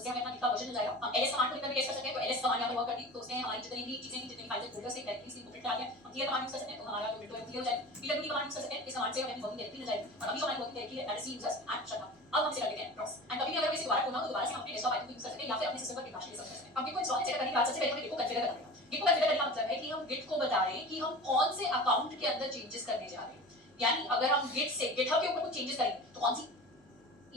उससे हमें अपना गिट का वर्जन मिल जाएगा। हम ls कमांड को लिखकर भी टेस्ट कर सकते हैं, तो ls कमांड यहाँ पर वर्क करती है, तो उसने हमारी जितनी भी चीजें जितनी फाइल्स फोल्डर्स से डायरेक्टली से प्रिंट करा दिया। हम क्लियर कमांड यूज कर सकते हैं, तो हमारा जो विंडो है क्लियर हो जाएगी। pwd कमांड यूज कर सकते हैं, इस कमांड से हमें वर्किंग डायरेक्टली मिल जाएगी और अभी जो हमारी वर्किंग डायरेक्टली है that is users and shutdown. अब हम इसे कर देते हैं क्रॉस एंड कभी भी अगर इसे दोबारा खोलना हो तो दोबारा से हम अपने डेस्कटॉप आइकन को यूज कर सकते हैं या फिर अपने सिस्टम पर गिट बैश के लिए सर्च कर सकते हैं। अब गिट को इंस्टॉल सेटअप करने के बाद सबसे पहले हमें गिट को कॉन्फ़िगर करना पड़ेगा। गिट को कॉन्फ़िगर करने का मतलब है कि हम गिट को बता रहे हैं कि हम कौन से अकाउंट के अंदर चेंजेस करने जा रहे हैं। यानी अगर हम गिट से गिटहब के ऊपर कुछ चेंजेस करेंगे तो कौन सी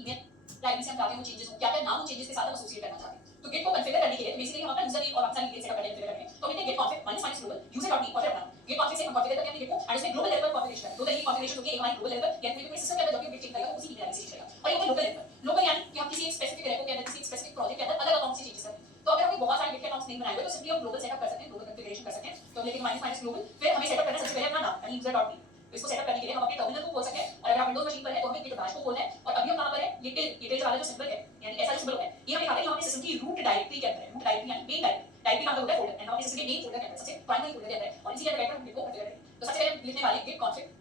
ईमेल लाइब्रेरी से हम चाहते हैं वो चेंजेस हो, क्या-क्या नाम उन चेंजेस के साथ हम एसोसिएट करना चाहते हैं। तो गिट को कॉन्फ़िगर करने के लिए बेसिकली हम अपना यूजर नेम और अपना ईमेल सेटअप करके कॉन्फ़िगर करते हैं। तो हमने git config -global user.me और फिर अपना git config से हम कॉन्फ़िगर करते हैं अपने गिट को एंड उसमें ग्लोबल लेवल पर कॉन्फ़िगरेशन है। दो तरह की कॉन्फ़िगरेशन होगी, एक हमारी ग्लोबल लेवल पर यानी कोई सिस्टम के अंदर जब भी गिट चेंज करेगा तो उसी ईमेल आईडी से चलेगा और एक होगा लोकल लेवल। लोकल यानी कि हम किसी एक स्पेसिफिक रेपो के अंदर किसी एक स्पेसिफिक प्रोजेक्ट के अंदर अलग अकाउंट से चेंजेस करते हैं। तो अगर हमें बहुत सारे गिट के अकाउंट्स नहीं बनाए हुए तो सिंपली हम ग्लोबल सेटअप कर सकते हैं, ग्लोबल कॉन्फ़िगरेशन कर सकते हैं। तो हम लिखेंगे -global, फिर हमें सेटअप करना है सबसे पहले अपना नाम यानी user.me। तो इसको सेटअप करने के लिए हम अपने टर्मिनल को खोल सकते हैं और अगर आप विंडोज मशीन पर है तो हमें गिट बैश को खोलना है और अभी हम कहां पर है ये टिल वाला जो सिंबल है यानी ऐसा जो सिंबल है ये हमें दिखाता है कि हम अपने सिस्टम की रूट डायरेक्टरी के अंदर है। रूट डायरेक्टरी यानी मेन डायरेक्टरी का मतलब होता है फोल्डर एंड हम अपने सिस्टम के मेन फोल्डर के अंदर सबसे प्राइमरी फोल्डर के अंदर है और इसी के अंदर बैठकर हम गिट को कॉन्फ़िगर करेंगे। तो सबसे पहले हम लिखने वाले git config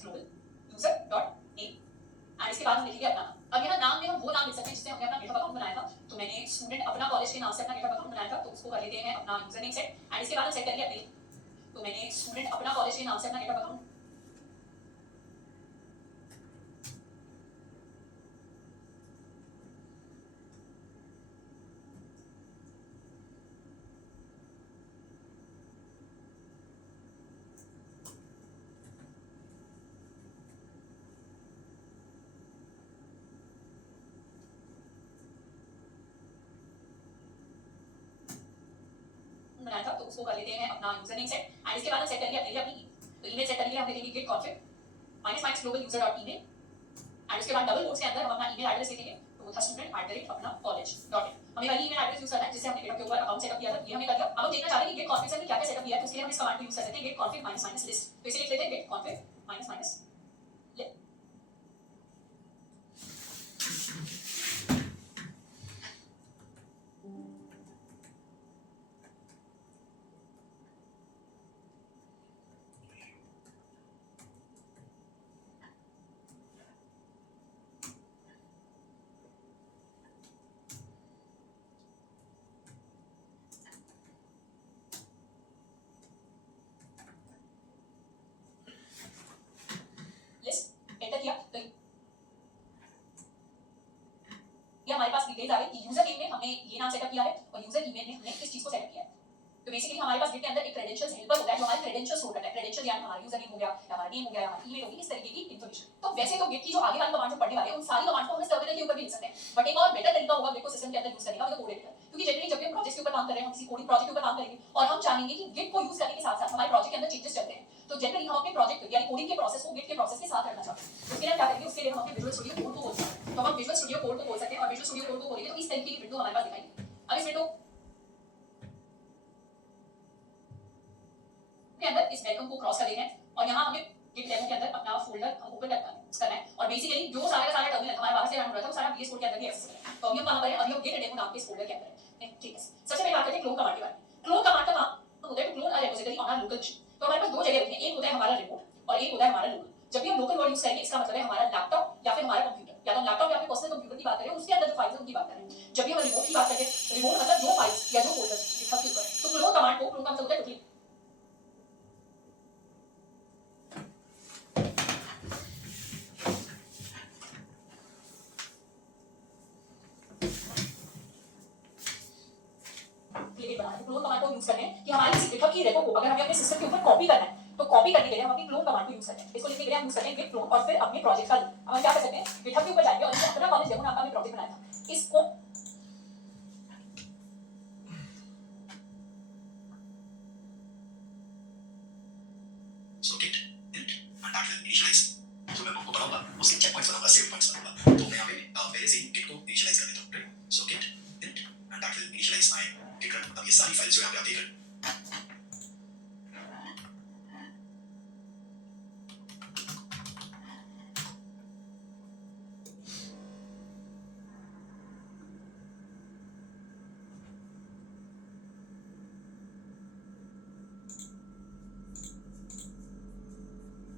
-global user.name and इसके बाद हम लिखेंगे अपना नाम। अब यहाँ नाम में हम वो नाम लिख सकते हैं जिससे हमने अपना गिटहब अकाउंट बनाया था। तो मैंने स्टूडेंट अपना कॉलेज के नाम से अपना गिटहब अकाउंट बनाया था, तो उसको कर लेते हैं अपना यूजर नेम सेट एंड इसके बाद हम सेट करेंगे अपने। तो मैंने स्टूडेंट अपना कॉलेज के नाम से अपना गिटहब अकाउंट बनाया था, तो उसको कर लेते हैं अपना यूजर नेम सेट एंड इसके बाद हम सेट करेंगे अपने लिए अपनी ईमेल। तो ईमेल सेट करने के लिए हम लिखेंगे git config -global user.email and उसके बाद डबल कोट्स के अंदर हम अपना ईमेल एड्रेस लिखेंगे, तो वो था student@अपना-college.in। हमें वही ईमेल एड्रेस यूज करना है जिससे हमने गिटहब के ऊपर अकाउंट सेटअप किया था, ये हमने कर दिया। अब हम देखना चाह रहे हैं कि git config से हमने क्या-क्या सेटअप किया है, तो उसके लिए हम इस कमांड को यूज कर सकते हैं git config -list। तो इसे लिख लेते हैं git config -list। डिटेल्स आ गई कि यूजर नेम में हमने ये नाम सेटअप किया है और यूजर ईमेल में हमने किस चीज को सेटअप किया है। तो बेसिकली हमारे पास गिट के अंदर एक क्रेडेंशियल्स हेल्पर होता है जो हमारे क्रेडेंशियल्स स्टोर करता है। क्रेडेंशियल यानी हमारा यूजर नेम हो गया या हमारा नेम हो गया या हमारी ईमेल होगी, इस तरीके की इंफॉर्मेशन। तो वैसे तो गिट की जो आगे वाली कमांड जो पढ़ने वाले हैं उन सारी कमांड को हम इस टर्मिनल के ऊपर भी लिख सकते हैं, बट एक और बेटर तरीका होगा गिट को सिस्टम के अंदर यूज करने का, वो कोड एडिटर। क्योंकि जनरली जब भी हम प्रोजेक्ट के ऊपर काम कर रहे हैं, हम किसी कोडिंग प्रोजेक्ट के ऊपर काम करेंगे और हम चाहेंगे कि गिट को यूज करने के साथ साथ हमारे प्रोजेक्ट के अंदर चेंजेस चलते हैं, तो जनरली हम अपने प्रोजेक्ट यानी कोडिंग के प्रोसेस को गिट के प्रोसेस के साथ रखना चाहते हैं। उसके लिए हम क्या करेंगे, उसके लिए हम अपने विजुअल स्टूडियो कोड को खोल सकते हैं। तो हम विजुअल स्टूडियो कोड को खोल सकते हैं और विजुअल स्टूडियो कोड को खोलेंगे तो इस तरीके की विंडो हमारे पास दिखाई। अब इस विंडो के अंदर इस वेलकम को क्रॉस कर देना है और यहाँ हमें गिट डेमो के अंदर अपना फोल्डर हम ओपन करना है और बेसिकली जो सारा का सारा टर्मिनल हमारे बाहर से रन हो रहा था वो सारा VS कोड के अंदर भी एक्सेस करना है। तो अभी हम कहां पर हैं, अभी हम गिट डेमो नाम के इस फोल्डर के अंदर है। ठीक है, सबसे पहले बात करते हैं क्लोन कमांड के बारे में। क्लोन कमांड का काम होता है to clone a repository on our local machine. तो हमारे पास दो जगह होती है, एक होता है हमारा रिमोट और एक होता है हमारा लोकल। जब भी हम लोकल वर्ड यूज करेंगे इसका मतलब है हमारा लैपटॉप या फिर हमारा कंप्यूटर, या तो लैपटॉप या फिर पर्सनल कंप्यूटर की बात करें उसके अंदर जो फाइल्स है उनकी बात करें। जब भी हम रिमोट की बात करें, रिमोट मतलब जो फाइल्स या जो फोल्डर गिटहब के ऊपर है। तो क्लोन कमांड को, क्लोन का मतलब होता है टोटली क्लोन कमांड को यूज करते हैं कि हमारे किसी गिटहब की रेपो को अगर हमें अपने सिस्टम के ऊपर कॉपी करना है तो कॉपी करने के लिए हम अपनी क्लोन कमांड को यूज करते हैं। इसको लिखने के लिए हम यूज करते हैं गिट क्लोन और फिर अपने प्रोजेक्ट का लिंक हम क्या कर सकते हैं, गिटहब के ऊपर जाएंगे और अपना कॉलेज डेमो नाम का हमने प्रोजेक्ट बनाया था इसको So git int and that will initialize। तो मैं आपको बताऊंगा उसके चेक पॉइंट्स बताऊंगा, सेव पॉइंट्स बताऊंगा। तो मैं यहाँ पे पहले से ही git को initialize कर देता हूँ, right. So git int and that will initialize my git run। अब ये सारी फाइल्स जो यहाँ पे आप देख रहे हैं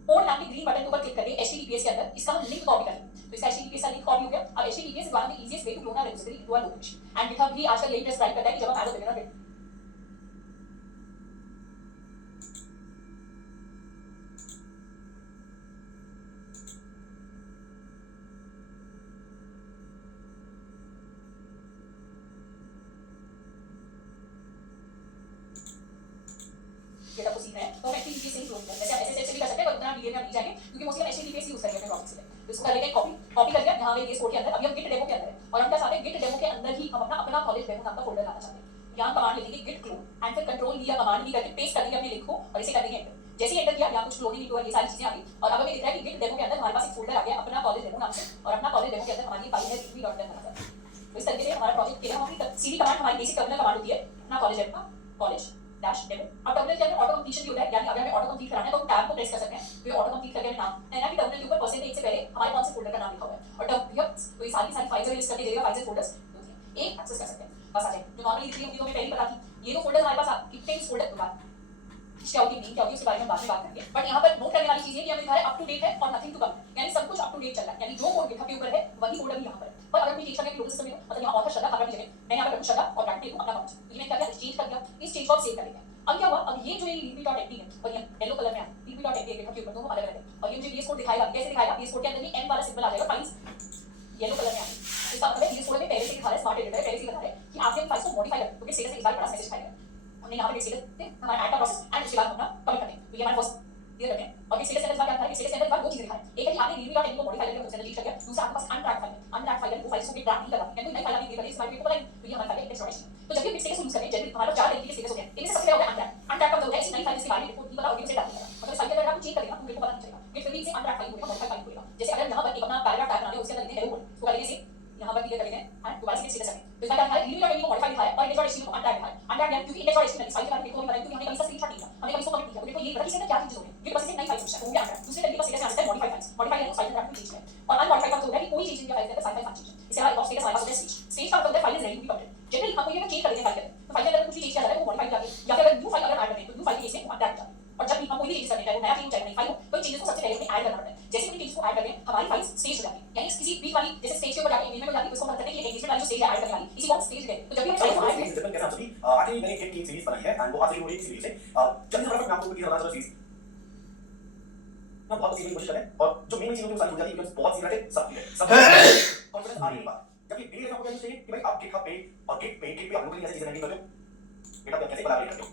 फोल्ड नाम के ग्रीन बटन के ऊपर क्लिक करके HTTPS के अंदर इसका हम लिंक कॉपी करेंगे। तो इसका HTTPS का लिंक कॉपी हो गया। अब HTTPS is one of the easiest way to clone a repository into a local machine and GitHub भी आजकल यही प्रिस्क्राइब करता है कि जब हम एज अ बिगिनर गिटहब को सीख रहे हैं तो हम HTTPS से ही क्लोन करते हैं। जैसे SSH से भी कर सकते हैं पर उतना डिटेल में हम नहीं जाएंगे क्योंकि मोस्टली हम HTTPS यूज करेंगे अपने प्रोजेक्ट के लिए। तो इसको कर लेते हैं कॉपी कर लिया यहाँ पे VS कोड के अंदर। अभी हम गिट डेमो के अंदर है और हम क्या चाहते हैं, गिट डेमो के अंदर ही हम अपना कॉलेज डेमो नाम का फोल्डर लाना चाहते हैं। यहाँ कमांड लिखेंगे गिट क्लोन एंड फिर कंट्रोल V या कमांड V करके पेस्ट कर देंगे अपने लिंक को और इसे कर देंगे एंटर। जैसे ही एंटर किया यहाँ कुछ क्लोनिंग लिखो ये सारी चीजें आ गई और अब हमें दिख रहा है कि गिट डेमो के अंदर हमारे पास एक फोल्डर आ गया अपना कॉलेज डेमो नाम से और अपना कॉलेज डेमो के अंदर हमारी फाइल है readme.ten। तो इस तरीके से हमारा प्रोजेक्ट के लिए हम अपनी CD कमांड हमारी बेसिक टर्मिनल कमांड होती है अपना कॉलेज डेमो का कॉलेज डैश डेमो। अब टर्मिनल के अंदर ऑटो कंप्लीशन भी होता है, यानी अगर हमें ऑटो कंप्लीट कराना है तो हम टैब को प्रेस कर सकते हैं तो ये ऑटो कंप्लीट करके हमें नाम नया भी टर्मिनल के ऊपर परसेंटेज से पहले हमारे कौन से फोल्डर का नाम लिखा हुआ है और तब यह तो ये सारी फाइल्स लिस्ट करके देगा, फाइल्स एंड फोल्डर्स एक एक्सेस कर सकते हैं। बस आ जाए जो नॉर्मली दिख रही होगी तो हमें पहले ही पता थी ये दो फोल्डर हमारे पास कितने फोल्डर होगा क्या होगी नहीं क्या होगी उसके बारे में बाद में बात करेंगे। बट यहाँ पर नोट करने वाली चीज है कि हमें दिखा रहा है अप टू डेट है और नथिंग टू कम, यानी सब कुछ अप टू डेट चल रहा है, यानी जो कोड गिटहब के ऊपर है वही कोड अभी यहाँ पर है। पर अगर कोई चेंज करने की लोकल सिस्टम में मतलब यहाँ ऑथर श्रद्धा खाकर की जगह मैं यहाँ पर श्रद्धा और ब्रैकेट लिखूं अपना कॉलेज, तो ये मैंने क्या किया चेंज कर दिया, इस चेंज को सेव कर लेते हैं। अब क्या हुआ, अब ये जो ये readme.mp है और ये येलो कलर में है readme.mp गिटहब के ऊपर दोनों अलग अलग है और ये मुझे VS कोड दिखाएगा। कैसे दिखाएगा, VS कोड के अंदर भी m वाला सिंबल आ जाएगा, फाइल्स येलो कलर में आ जाएगी। इसका मतलब है VS कोड में पहले से दिखा रहा है, स्मार्ट एडिटर है पहले से दिखा रहा है कि आपने फाइल्स को मॉडिफाई कर क्योंकि स्टेटस एक बार बड़ा मैसेज दिखाएगा हमने यहाँ पे स्टेटस पे हमारा ऐड का प्रोसेस एंड उसके बाद अपना कमिट करते हैं। तो ये हमारा फर्स्ट क्लियर रखें और ये स्टेटस के अंदर क्या था, स्टेटस के अंदर दो चीजें दिखाएं। एक है कि आपने readme.mp को मॉडिफाई करके उसके अंदर चीज कर दिया, दूसरा आपके पास अनट्रैक्ड फाइल है, अनट्रैक्ड फाइल है वो फाइल्स को भी ट्रैक नहीं कर रहा यानी नई फाइल आपने क्रिएट कर दी इस फाइल को पता नहीं तो ये हमारी फाइल है इंडेक्स.html। तो जब भी स्टेटस यूज करते हैं जनरली हमारे पास चार तरीके के स्टेटस होते हैं, इनमें सबसे पहले होता है अनट्रैक्ड। अनट्रैक्ड का मतलब है इस नई फाइल जिसके बारे में रिपोर्ट नहीं पता और इसे ट्रैक नहीं कर रहा, मतलब फाइल के अंदर आप चेक करेगा तो को पता नहीं चलेगा, ये फिर भी इसे अनट्रैक्ड फाइल बोलेगा, मॉडिफाइड फाइल बोलेगा। जैसे अगर यहाँ पर एक अपना पैराग्राफ टाइप बना दे उसके अंदर लिखते हैं हेलो वर्ल्ड तो करेंगे इसे यहाँ पर क्लियर कर लेते हैं एंड दोबारा से स्टेटस रखें। तो इसका क्या है, readme.mp को मॉडिफाई दिखाया और index.html को अनट्रैक्ड दिखाया। अनट्रैक्ड यानी क्योंकि index.html इस फाइल के बारे में देखो नहीं पता क्योंकि हमने कभी इसका स्क्रीनशॉट नहीं लिया, हमने कभी इसको कमिट नहीं किया। तो देखो ये पता इसके अंदर क्या चीजें हो रही है, ये बस इसे नई फाइल पूछता है तो वो भी अनट्रैक्ड। दूसरे तरीके का स्टेटस आता है मॉडिफाइड फाइल्स, मॉडिफाइड यानी फाइल का चेंज है और अनमॉडिफाइड का मतलब होता है कि कोई चीज नहीं फाइल के अंदर फाइल चेंज है। इसके अलावा एक और स्टेटस हमारे पास होता है स्टेज का मतलब file is ready to be committed. Generally हमको ये चेंज कर देते हैं फाइल के अंदर, तो फाइल के अंदर कुछ भी चेंज किया जाता है वो मॉडिफाइड जाके या फिर अगर न्यू फाइल अगर ऐड करते हैं तो न्यू फाइल के केस में अनट्रैक्ड जाता है। और जब भी हम कोई भी चेंज करते हैं नया चेंज चाहे नई फाइल हो तो चेंजेस को सबसे पहले हमें ऐड करना पड़ता है। जैसे हम चेंजेस को ऐड करते हैं हमारी फाइल स्टेज हो जाती है, यानी किसी बीच वाली जैसे स्टेज के ऊपर जाके एंगेजमेंट हो जाती है उसको हम कहते हैं कि एंगेजमेंट वाली जो स्टेज है ऐड करने वाली इसी को हम स्टेज कहते हैं। तो जब भी हम फाइल को ऐड करते हैं कैसे आप सभी आखिरी मैंने एक टीम सीरीज बनाई है एंड वो आखिरी हो रही है सीरीज से जल्दी फटाफट मैं आपको बताना चाहता हूं सीरीज ना बहुत सीखने की कोशिश करें और जो मेन चीज होती है वो सारी हो जाती है बिकॉज़ बहुत सीख रहे थे सब कॉन्फिडेंस आ रही है बात जबकि डेली लाइफ में आपको क्या यूज चाहिए कि भाई आप GitHub पे और Git पे आप लोगों के लिए ऐसी चीजें हैंडल करते हो, GitHub पे कैसे कोलैबोरेट करते हो।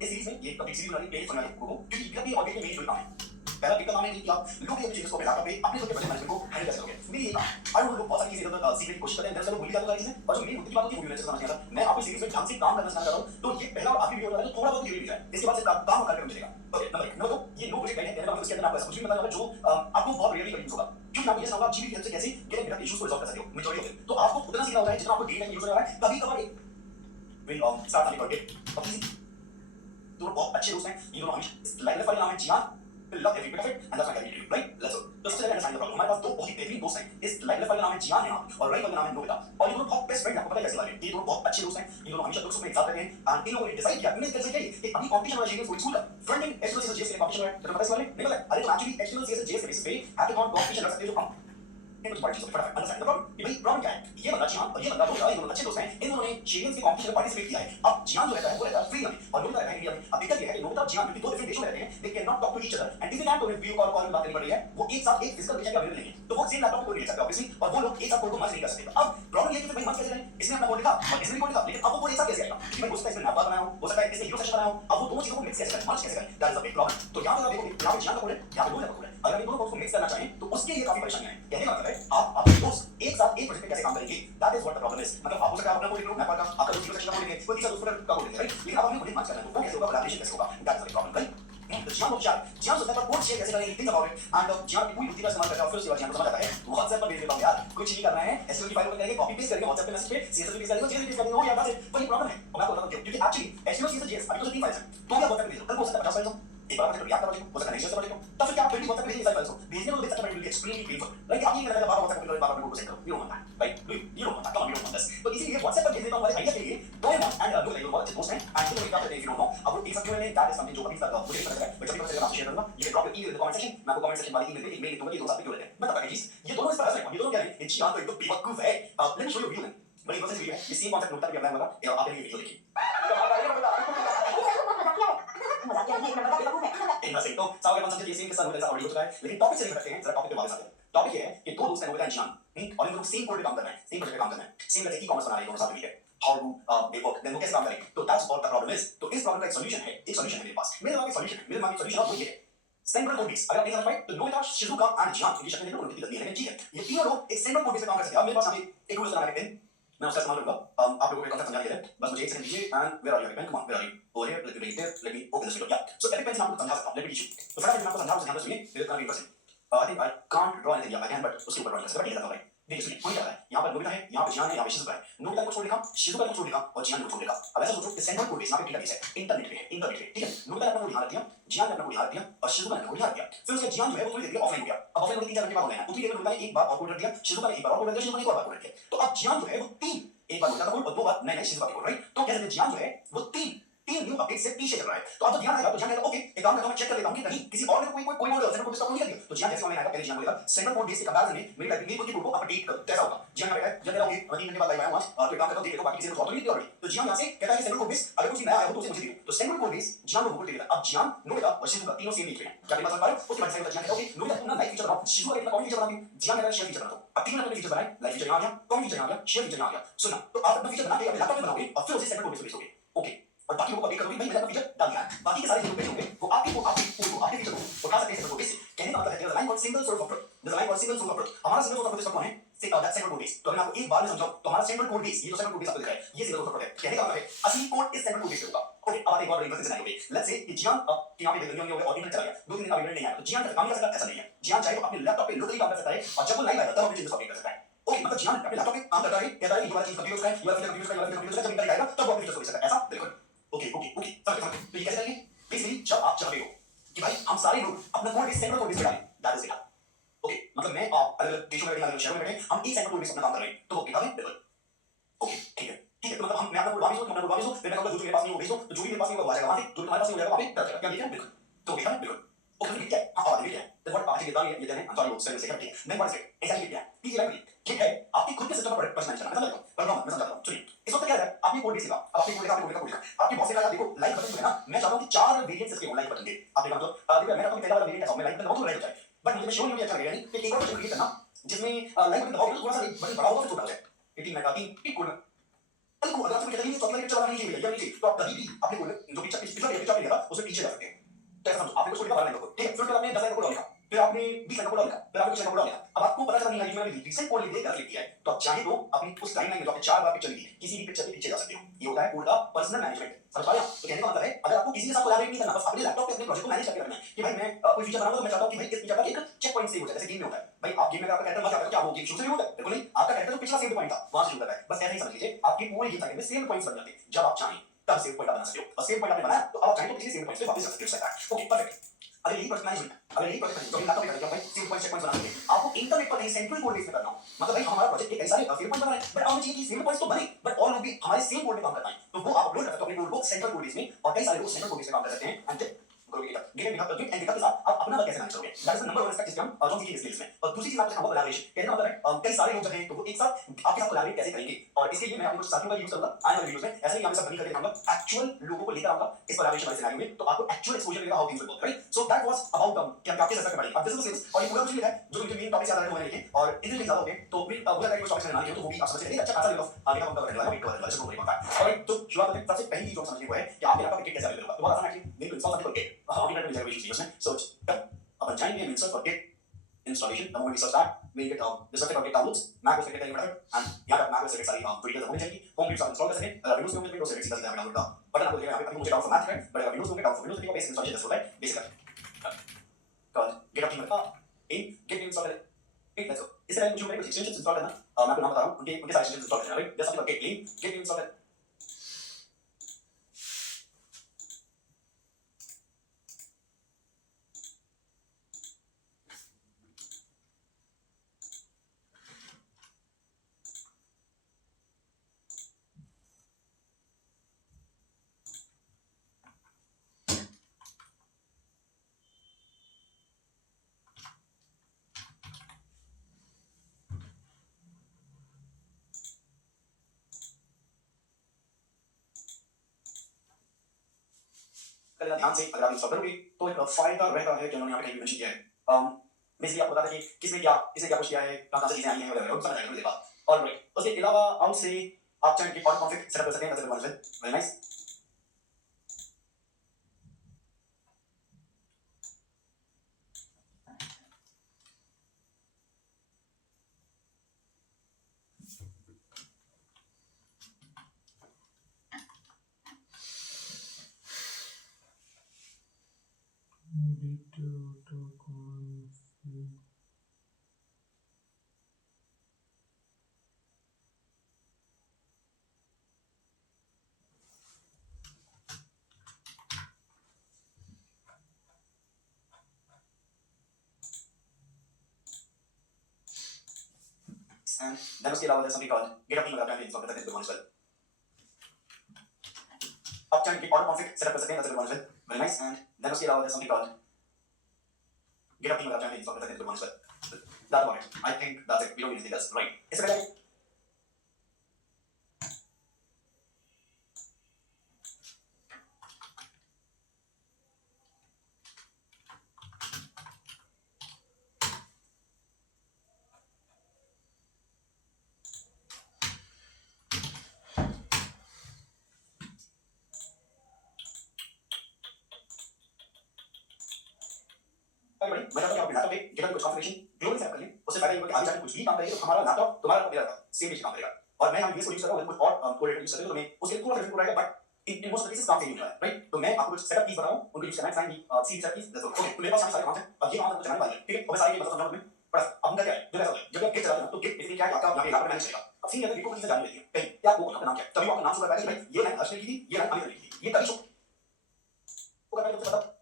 इस सीरीज में ये कभी सीरीज बनानी प्लेलिस्ट बनानी आपको क्योंकि GitHub पे और Git के मेन जो काम है पहला गिट का काम है कि आप लोग ये चीजें को लैपटॉप पे अपने खुद के प्रोजेक्ट मैनेजमेंट को हैंडल कर सकोगे। मेरी ये काम आई डोंट नो बहुत सारी चीजें इधर सीखने की कोशिश करते हैं, दरअसल वो भूल जाते हैं चीजें, और जो मेन मुद्दे की बात होती है वो मैंने समझ नहीं आता। मैं आपको सीरीज में ढंग से काम करना स्टार्ट कर रहा हूं, तो ये पहला और आखिरी वीडियो होगा, तो थोड़ा बहुत यूनिक है, इसके बाद से काम करके मिलेगा। ओके, नंबर 2 ये नो प्रोजेक्ट है, कहने का मतलब उसके अंदर आपको ऐसा कुछ भी बताना होगा जो आपको बहुत रेयरली कभी यूज होगा, क्योंकि आप ये समझो आप जीपी हेल्प से कैसे गिट इश्यूज को रिजॉल्व कर सकते हो मेजॉरिटी ऑफ दिन। तो आपको उतना सीखना होता है जितना आपको डे टाइम यूज होने वाला है। कभी कभार एक विल स्टार्ट करने पर गेट दोनों बहुत अच्छे दोस्त हैं, ये दोनों हमेशा लाइफ वाले नाम है जियान, love every bit of it and that's my guarantee to you, right? Let's go. तो सबसे पहले अंडरस्टैंड द प्रॉब्लम। हमारे पास दो बहुत ही बेहतरीन दोस्त हैं, इस लाइफ वाले नाम है जियान है और राइट वाले नाम है नोबिता, और ये दोनों बहुत बेस्ट फ्रेंड हैं। आपको पता है कैसे लगे? ये दोनों बहुत अच्छे दोस्त हैं, ये दोनों हमेशा दुख सुख में एक साथ रहते हैं, एंड इन लोगों ने डिसाइड किया इन्हें कैसे चाहिए कि अभी कंपटीशन वाला जीएस स्कूल का front end HTML CSS JS के कंपटीशन है, तो पता है इस वाले नहीं पता है? अरे तो एक्चुअली एचटीएमएल सीएसएस जेएस के बेसिस पे हैकाथॉन कंपटीशन रख सकते हो जो हम ये कुछ बड़ी चीज़ फटाफट अंडरस्टैंड द प्रॉब्लम। ये भाई प्रॉब्लम क्या है? ये बंदा जियान और ये बंदा नोबिता, ये दोनों अच्छे दोस्त हैं, इन दोनों ने चैंपियंस के कंपटीशन में पार्टिसिपेट किया है। अब जियान जो रहता है वो रहता है फ्रीडम में और नोबिता रहता है इंडिया में। अब दिक्कत ये है कि नोबिता और जियान क्योंकि दो डिफरेंट देशों में रहते हैं, they can not talk to each other and if they can तो वीडियो कॉल में बात करनी पड़ रही है, वो एक साथ एक फिजिकल विषय का अवेलेबल नहीं है, तो वो सेम लैपटॉप पे कोड नहीं ले सकते ऑब्वियसली, और वो लोग एक साथ कोड को मर्ज नहीं कर सकते। अब प्रॉब्लम ये है कि भाई मर्ज कैसे करें? इसने अपना कोड लिखा और इसने भी कोड लिखा, लेकिन अब वो कोड एक साथ कैसे आएगा? कि भाई हो सकता है इसमें नैपा बनाया हो सकता है इसमें हीरो सेशन बनाया हो, अब वो दोनों चीजों को मिक्स कैसे करें, मर्ज कैसे करें? That is a big problem. तो यहां पे आप देखोगे यहां पे जियान का कोड है, यहां पे नोबिता का कोड है, अगर आप इन दोनों कोड्स को मिक्स करना चाहें तो उसके लिए काफी परेशानियां हैं। कहने का मतलब है आप अपने दोस्त एक साथ एक प्रोजेक्ट पे कैसे काम करेंगे, that is what the problem is. मतलब आप हो सकता है अपना कोड लिख लो नैपा का, आपका हीरो सेशन का कोड लिखे, कोई तीसरा दूसरा का कोड लिखे, राइट? लेकिन आप अपने कोड मर्ज करना है तो वो कैसे होगा, कोलैबोरेशन कैसे होगा? That is the problem, right? तो जियान को जियान सोचता है पर कोड शेयर कैसे करेंगे, थिंक अबाउट इट, एंड जियान की पूरी बुद्धि का इस्तेमाल करके ऑफिस से जियान को समझ आता है व्हाट्सएप पर भेज देता हूं यार, कुछ नहीं करना है, एसक्यूएल की फाइल ओपन करेंगे, कॉपी पेस्ट करेंगे व्हाट्सएप पे मैसेज पे, सीएसएस पे पेस्ट करेंगे, जेएस पे पेस्ट करेंगे, हो गया बस। वही प्रॉब्लम है और मैं आपको बताता हूं क्योंकि एक्चुअली एचटीएमएल सीएसएस जेएस अभी तो 3 फाइल्स हैं, तो क्या व्हाट्सएप पे भेजो, कल हो सकता है 50 फाइल्स हो, एक बार प्रोजेक्ट याद करो, हो सकता है नेक्स्ट प्रोजेक्ट हो, तो फिर क्या आप 20 व्हाट्सएप पे भेजने की फाइल्स हो, भेजने को देख सकते हैं, will be extremely painful, like आप ये करना बार व्हाट्सएप पे बार को सेंड करो, you don't want that, right? You don't want that, come on, you don't want this. तो इसीलिए व्हाट्सएप पर भेज देता हूं वाले आइडिया के लिए, तो एंड लोग लाइक बहुत अच्छे दोस्त हैं, एंड तो क्या करते हैं, यू डोंट नो, अब वो एक साथ क्यों नहीं, दैट इज समथिंग जो अभी तक मुझे पता चला है, बट जब भी पता चलेगा आपसे शेयर करूंगा। You can drop your email in the comment section, मैं आपको कमेंट सेक्शन वाली ईमेल पे एक मेल लिख दूंगा कि दोस्त आप क्यों रहते हैं, मैं बताऊंगा प्लीज। ये दोनों इस पर हंस रहे हैं, ये दोनों क्या है, ये जियान तो एकदम बेवकूफ है। Let me show you video में, बड़ी प्रोसेस वीडियो है, ये सेम कॉन्सेप्ट नोबिता पे अप्लाई होगा, ये आप ये वीडियो देखिए। इंटरेस्टिंग, तो सारे कॉन्सेप्ट ये सेम के साथ होता है, ऑलरेडी हो चुका है, लेकिन टॉपिक से लेकर रखते हैं, जरा टॉपिक पे वापस आते हैं। टॉपिक ये है कि दो दोस्त हैं नोबिता एंड जियान, और इन दोनों को सेम कोड पे काम करना है, सेम प्रोजेक्ट पे काम करना है, सेम जैसे ई-कॉमर्स बना रहे हैं दोनों साथ मिलकर, how do they work, then वो कैसे काम करेंगे, तो that's what the problem is. तो इस प्रॉब्लम का एक सॉल्यूशन है, एक सॉल्यूशन है मेरे पास, मेरे दिमाग में सॉल्यूशन है, मेरे दिमाग में सॉल्यूशन है, वो ये है सेंट्रल कोड बेस। अगर आप नहीं समझ पाए तो नोबिता, शिजुका एंड जियान की शक्ल देखो, उनकी गलती है, लेकिन ठीक है, ये तीनों लोग एक सेंट्रल कोड बेस पे काम कर सकते हैं। अब मेरे पास यहाँ पे एक रूल बना है, मैं उसका इस्तेमाल करूंगा, आप लोगों को कॉन्सेप्ट समझाने के लिए, बस मुझे एक सेकंड दीजिए, and where are you, pen, come on, where are you, over here, let me read it, let me open this video, yeah so epic pen से मैं आपको समझा सकता हूं, लेट मी टीच यू। तो फटाफट मैं आपको समझाऊं, ध्यान से सुनिए, this is gonna be interesting. I think I can't draw anything, या आई कैन, बट उसके ऊपर ड्रॉ कर सकता हूं, ठीक है भाई। देखिए सुनिए, पॉइंट क्या है, यहाँ पर नोबिता है, यहाँ पे जियान है, यहाँ पे शिजुका है, नोबिता को छोड़ लिखा, शिजुका को छोड़ लिखा और जियान को छोड़ लिखा। अब ऐसा सोचो कि सेंट्रल कोड बेस यहाँ पे डेटाबेस है, इंटरनेट पे है, इंटरनेट पे, ठीक है। नोबिता ने अपना कोड यहाँ रख दिया, जियान ने अपना कोड यहाँ रख दिया और शिजुका ने अपना कोड यहाँ रख दिया। फिर उसके जियान जो है वो थोड़ी देर के लिए ऑफलाइन हो गया। अब ऑफलाइन होने 3-4 घंटे बाद ऑनलाइन है, उतनी देर में नोबिता ने एक बार और कोड रख दिया, शिजुका ने एक बार और कोड रख दिया, शिजुका ने एक और बार कोड रख दिया। तो अब जियान जो है वो एक बार नोबिता का कोड और 2 बार नए शिजुका का कोड, राइट? तो कैसे जियान जो है वो तीन न्यू अपडेट से पीछे चल रहा है। तो अब तो ध्यान आएगा, तो ध्यान आएगा, ओके एक काम करता हूं, मैं चेक कर लेता हूं कि कहीं किसी और ने कोई मोड सेंट्रल कोड स्टॉप नहीं कर दिया। तो जियान जैसे ऑनलाइन आएगा, पहले जियान बोलेगा सेंट्रल कोड बेस के कंपैरिजन में मेरी टाइपिंग में कोड को अपडेट कर, कैसा होगा? जियान कहता है जब मेरा ओके 3 घंटे बाद लाइव आया हूं, तो एक काम करता हूं, देख लेता हूं बाकी किसी को तो नहीं दिया ऑलरेडी। तो जियान यहां से कहता है कि सेंट्रल कोड बेस अगर कुछ नया आया हो तो उसे मुझे दियो। तो सेंट्रल कोड बेस जियान को कोड दे देता है। अब जियान, नोबिता और शिजुका तीनों सेम लिख रहे हैं, क्या मेरी बात समझ पा रहे हो? उसके बाद जियान कहता है ओके नोबिता तुम ना लाइव फीचर बनाओ, शिजुका कहता है कौन फीचर बनाऊं, जियान कहता है शेयर फीचर बनाओ। अब तीनों ने अपने फीचर बनाए, लाइव फीचर यहां आ गया, कौन फीचर यहां आ गया, शेयर फीचर यहां आ गया। सुना, तो आप अपना फीचर बना के अपने लैपटॉप पे बनाओगे और फिर उसे सेंट्रल कोड बेस पे भेजोगे, ओके। और बाकी लोगों को अपडेट करोगे, भाई मैंने अपना फीचर डाल दिया है, बाकी के सारे जो पेज होंगे वो आपके फीचर को उठा सकते हैं सेंट्रल कोड बेस से। कहने का मतलब है, there's a line called single source of truth, there's a line called single source of truth। हमारा सिंगल सोर्स ऑफ ट्रुथ कौन है? That central code base. तो मैं आपको एक बार में समझाऊं तो हमारा सेंट्रल कोड बेस, ये जो सेंट्रल कोड बेस आपको दिख रहा है, ये सिंगल सोर्स ऑफ ट्रुथ है। कहने का मतलब है असली कोड इस सेंट्रल कोड बेस पे होगा, ओके। अब आते हैं एक और बड़ी इंटरेस्टिंग सिनेरियो पे, लेट्स से कि जियान यहां पे देखिए हो गया और इंटरनेट चला गया, 2-3 दिन का इंटरनेट नहीं आया, तो जियान का काम कर सकता है? ऐसा नहीं है, जियान चाहे तो अपने लैपटॉप पे लोकली काम कर सकता है और जब वो लाइव आएगा तब अपने चीजों को अपडेट कर सकता है, ओके। मतलब जियान अपने लैपटॉप पे काम करता है, कहता है ये वाला चीज कंप्यूटर का है, ये वाला फीचर कंप्यूटर का है, ये वाला फीचर कंप्यूटर का है, जब इंटरनेट आएगा तब वो अपने फीचर को भेज सकता है, ऐसा बिल्कुल, ओके ओके ओके। समझ। तो ये कैसे करेंगे? बेसिकली जब आप चाहते हो कि भाई हम सारे लोग अपना code base central code base पे डालें, दैट इज इट, ओके। मतलब मैं अलग-अलग देशों में बैठे, अलग शहरों में बैठे, हम एक सेंट्रल कोड बेस पे अपना काम कर रहे हैं, तो वो कितना है? बिल्कुल, ओके, ठीक है, ठीक है। तो मतलब हम मैं अपना कोड वापस दो, फिर मैं कहूंगा जो मेरे पास नहीं वो भेज दो, तो जो भी मेरे पास नहीं वो आ जाएगा वहां से, जो तुम्हारे पास नहीं हो जाएगा वहां पे डल जाएगा, क्या लिखा है? बिल्कुल, तो लिखा है बिल्कुल, ओके। ठीक है, हां ठीक है। तो व्हाट आज के दान ये देने, सॉरी वो सेंस से ठीक है, मैं व्हाट से ऐसा लिख दिया, पीछे लाइन ठीक है, आपकी खुद के सिस्टम पर पर्सनल चलना, मैं समझ रहा हूं, पर मैं समझ रहा हूं। सुनिए, इस वक्त क्या है, आपने कोड बेस लिखा, अब आपने कोड लिखा, आपने कोड लिखा, आपके बॉस ने कहा देखो लाइक बटन जो है ना, मैं चाहता हूं कि 4 वेरिएंट्स इसके लाइक बटन के, आपने कहा मतलब देखो मैं कहता हूं पहला वाला वेरिएंट है, मैं लाइक बटन बहुत रेड हो जाए, बट मुझे शो नहीं हो अच्छा लगेगा नहीं कि एक और क्रिएट करना जिसमें लाइक बटन दबाओगे तो थोड़ा सा बटन बड़ा होगा फिर छोटा हो जाए। 18 का 3 एक कोड में बिल्कुल अगर आपको कहते हैं चौथा पिक्चर वाला नहीं चाहिए भैया नहीं चाहिए, तो आप कभी भी अपने कोड में जो पिक्चर पिछला पिक्चर लिखा था उसमें पीछे जा सकते हैं। तो ऐसा समझो आपने कुछ कोड लिखा 12 लाइन का कोड, ठीक है, फिर उसके बाद आपने 10 लाइन का कोड और लिखा, फिर आपने 20 लाइन का कोड और लिखा, फिर आपने कुछ लाइन का कोड और लिखा। अब आपको पता चला नहीं है कि मैंने रिसेंट कोड लिख दिया लिख दिया है, तो आप चाहे तो अपनी उस टाइमलाइन में जो आपने 4 बार पिक्चर लिखी किसी भी पिक्चर के पीछे जा सकते हो। ये होता है कोड का पर्सनल मैनेजमेंट। समझ पा रहे हैं? तो कहने का मतलब है अगर आपको किसी के साथ कोलैबोरेट नहीं करना, बस अपने लैपटॉप पे अपने प्रोजेक्ट को मैनेज करके रखना है कि भाई मैं कोई फीचर बनाऊंगा तो मैं चाहता हूं कि भाई इस फीचर का एक चेक पॉइंट सेव हो जाए, जैसे गेम में होता है। भाई आप गेम में अगर आपका कैरेक्टर मर जाता है तो क्या वो गेम शुरू से नहीं होता है? बिल्कुल नहीं, आपका कैरेक्टर जो पिछला सेव पॉइंट था वहां से शुरू होता है। बस ऐसे ही समझ लीजिए आपके पूरे गेम साइकिल में सेव पॉइंट्स बन जाते हैं। जब आप चाहें तब सेव पॉइंट बना सकते हो, और सेव पॉइंट आपने बनाया तो अब आप चाहें तो पिछले सेव पॉइंट पे वापस जा सकते हो। सकता है ओके परफेक्ट। अगर यही प्रोजेक्ट मैनेजमेंट, अगर यही प्रोजेक्ट मैनेजमेंट जो लैपटॉप पे करते हैं भाई सेव पॉइंट चेक पॉइंट बना सकते हैं, आपको इंटरनेट पर नहीं सेंट्रल कोड बेस पे करना हो, मतलब भाई हमारा प्रोजेक्ट एक ऐसा सेव पॉइंट बना है बट हमें चाहिए कि सेव पॉइंट्स तो बने बट और लोग भी हमारे सेम कोड पे काम कर पाएं, तो वो आप अपलोड कर सकते हो अपने कोड को सेंट्रल कोड बेस में, और कई सारे लोग सेंट्रल कोड बेस पे काम कर सकते हैं। एंड गिटहब एंड गिटहब के साथ आप अपना वर्क कैसे मैनेज करोगे, that is the number one aspect जिसमें हम जो सीखेंगे इस स्किल्स में। और दूसरी चीज आपको सिखाऊंगा कोलैबोरेशन। कहने का मतलब है कई सारे लोग जब हैं तो वो एक साथ आपके साथ कोलैबोरेट कैसे करेंगे, और इसके लिए मैं अपने कुछ साथियों का यूज करूंगा आने वाले वीडियोस में। ऐसे ही मैं सब बनी करके दिखाऊंगा, एक्चुअल लोगों को लेकर आऊंगा इस कोलैबोरेशन वाले सिनेरियो में, तो आपको एक्चुअल एक्सपोजर मिलेगा how things will work, right. So that was about कि हम आपके सब्जेक्ट में पढ़ेंगे। अब दिस इज द सिलेबस, और ये पूरा कुछ लिखा है जो इनके मेन टॉपिक्स याद रखने को मैंने लिखे, और इतने ज्यादा हो गए तो फिर मुझे लगा कि कुछ टॉपिक्स मैंने ना लिखे तो वो भी आप समझ लेंगे। अच्छा खासा लेवल ऑफ आगे का हम कवर करने वाला है, कवर करने वाला है। और तो शुरुआत में सबसे पहली चीज जो समझने को है कि आपके लैपटॉप पे किट कैसे अवेलेबल होगा। तो बहुत आसान है, एक्चुअली मेरे को इंस्टॉल करने को किट हाउ इंटरनेट रिजर्वेशन उसमें सर्च अपन जाएंगे and search for git installation. The moment we search that, we'll get the circuit or git downloads, Mac OS के method, and यहाँ पर Mac OS circuit सारी पूरी तरह होनी चाहिए। होम यूज आप इंस्टॉल कर सकें, अगर Windows में होंगे Windows circuit सीधा सीधा डाउनलोड का बटन आपको दिखेगा यहाँ पे। अभी मुझे डाउन फॉर मैथ है, बट अगर Windows में डाउन फॉर Windows देखिए बेसिक इंस्टॉलेशन जैसे होता है बेसिक कॉल git अपनी मत इन git इंस्टॉल करें। ठीक लेट्स गो। इससे पहले मुझे कुछ एक्सटेंशंस इंस्टॉल करना, मैं आपको नाम बता रहा हूँ उनके उनके सारे एक्सटेंशंस इंस्टॉल करना, राइट। जैसे आपका git clean git इंस्टॉल करें। करेगा ध्यान से, अगर आप इंस्टॉल करोगे तो एक फायदा रहता है जो उन्होंने यहाँ पे कहीं मेंशन किया है। बेसिकली आपको बताता है कि किसने क्या कुछ किया है, कहाँ से चीजें आई हैं वगैरह, वो समझ आएगा मुझे बात। ऑलराइट, उसके अलावा आउट से आप चाहें कि ऑटो कॉन्फ़िग सेटअप कर सकते हैं, that's one very nice. And then उसके अलावा there's something called GitHub team, अगर आप चाहें इंस्टॉल कर सकते हैं, दैट्स वन। आप चाहें कि ऑटो कॉन्फ़िग सेटअप कर सकते हैं, that's one very nice. And then उसके अलावा there's something called GitHub team, अगर आप चाहें इंस्टॉल कर सकते हैं, that's one. That's about it. I think that's it. We don't need anything else, right? इससे पहले मैं चाहता हूं कि आप लैपटॉप पे GitHub कुछ कॉन्फ़िगरेशन ग्लोबली सेट कर लें। उससे फायदा ये होगा कि आगे जाके कुछ भी काम करेंगे तो हमारा लैपटॉप तुम्हारा लैपटॉप मेरा लैपटॉप सेम पेज काम करेगा। और मैं यहाँ यूएस को यूज कर रहा हूं, कुछ और कोड यूज कर रहे हो तो मैं उसके थोड़ा डिफरेंट रहेगा, बट इन मोस्ट केसेस काम सेम ही होगा, राइट। तो मैं आपको कुछ सेटअप कीज बताऊं, उनको यूज करना है, sign see setup keys, that's all. Okay, तो मेरे पास यहाँ सारे कमांड्स हैं, अब ये कमांड आपको चलाने वाले हैं, ठीक है। और मैं सारे ये बता समझाऊं तुम्हें बड़ा। अब उनका क्या है, जो ऐसा होता है जब आप गिट चलाते हो तो गिट बेसिकली क्या है, आपका यहाँ पे लैपटॉप मैनेज करेगा। अब सीन ये है गिट को चीजें जाननी रहती है, कहीं क्या वो आपका नाम क्या है, तभी वो आपका नाम शो कर पाएगा कि भाई ये लाइन हर्ष ने की थी, ये लाइन अमित ने की थी, ये तभी शो वो करना है। तो मतलब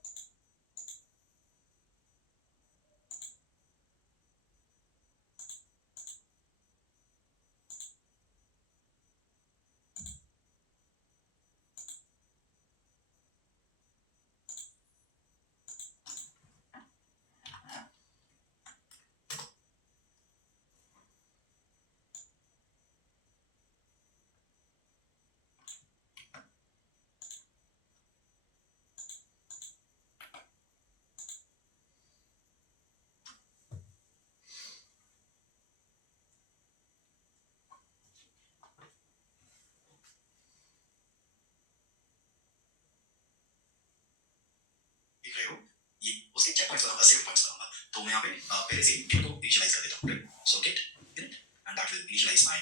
यहाँ पे पहले से git को initialize कर देता हूँ. So git init and that will initialize my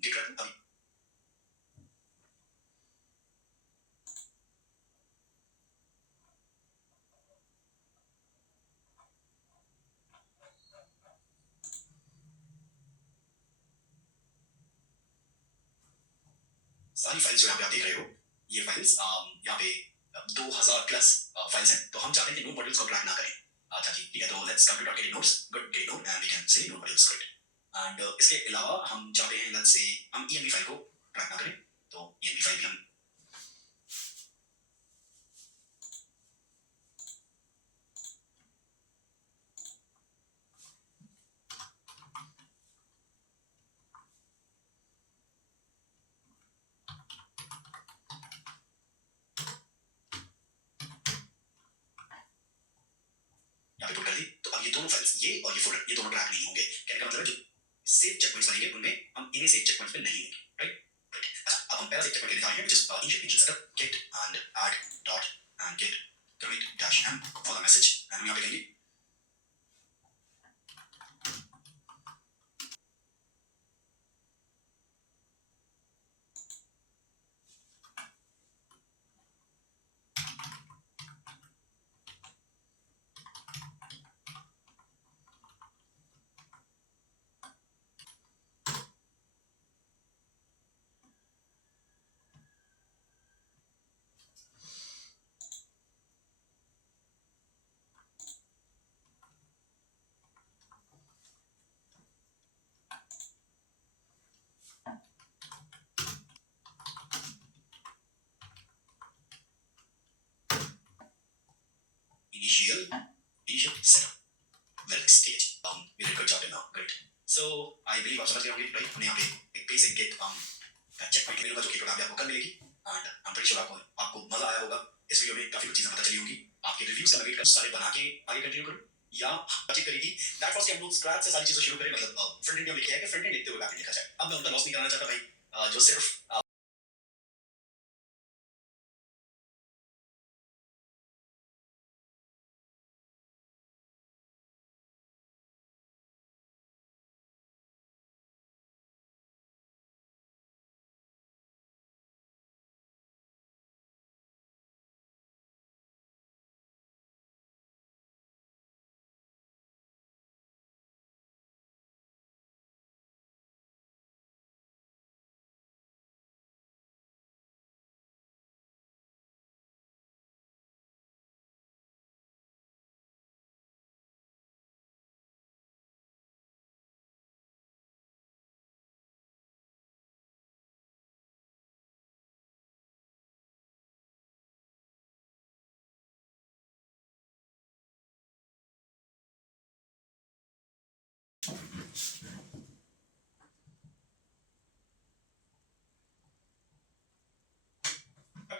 git run अभी सारी फाइल्स जो यहाँ पे आप देख रहे हो ये फाइल्स यहाँ पे 2000 प्लस फाइल्स हैं तो हम चाहते हैं कि नोड मॉड्यूल्स को ड्रैग ना करें ताकि ठीक है तो let's come to dot nodes good get node and we can see node modules great and इसके अलावा हम चाहते हैं लेट्स से हम ENV फाइल को ड्रैग ना करें तो ENV फाइल भी हम ड्रैग कर सकते हैं। तो हम चाहते हैं कि ENV फाइल को ड्रैग ना करें तो हम चाहते हैं कि ENV फाइल को ड्रैग ना करें तो ENV फाइल भी हम ड्रैग कर सकते हैं। तो ENV फाइल को ड्रैग ना करें तो ENV फाइल भी हम ड्रैग कर सकते हैं। दोनों फाइल्स ये और ये फोल्डर ये दोनों ट्रैक नहीं होंगे। कहने का मतलब है जो सेव चेक पॉइंट्स बनेंगे उनमें हम इन्हीं सेव चेक पॉइंट्स पे नहीं लेंगे, राइट? अच्छा, अब हम पहला सेव चेक पॉइंट लेने जा रहे हैं which is initial setup get and add dot and get commit dash m for the message and हम यहाँ पे कहेंगे initial setup well stage we did a good job till now, great. So I believe आप समझ गए होंगे, राइट? हमने यहाँ पे एक बेसिक गेट चेक पॉइंट मिलूंगा जो कि प्रोग्राम में आपको कल मिलेगी and I am pretty sure आपको मजा आया होगा। इस वीडियो में काफी कुछ चीजें पता चली होंगी। आपके रिव्यूज का मैं वेट कर सारे बना के आगे कंटिन्यू करूं या बातचीत करेगी दैट फर्स्ट हम लोग स्क्रैच से सारी चीजें शुरू करें, मतलब फ्रंट एंड में लिखा है कि फ्रंट एंड लिखते हुए बैक एंड लिखा जाए। अब मैं उनका लॉस नहीं कराना चाहता भाई, जो सिर्फ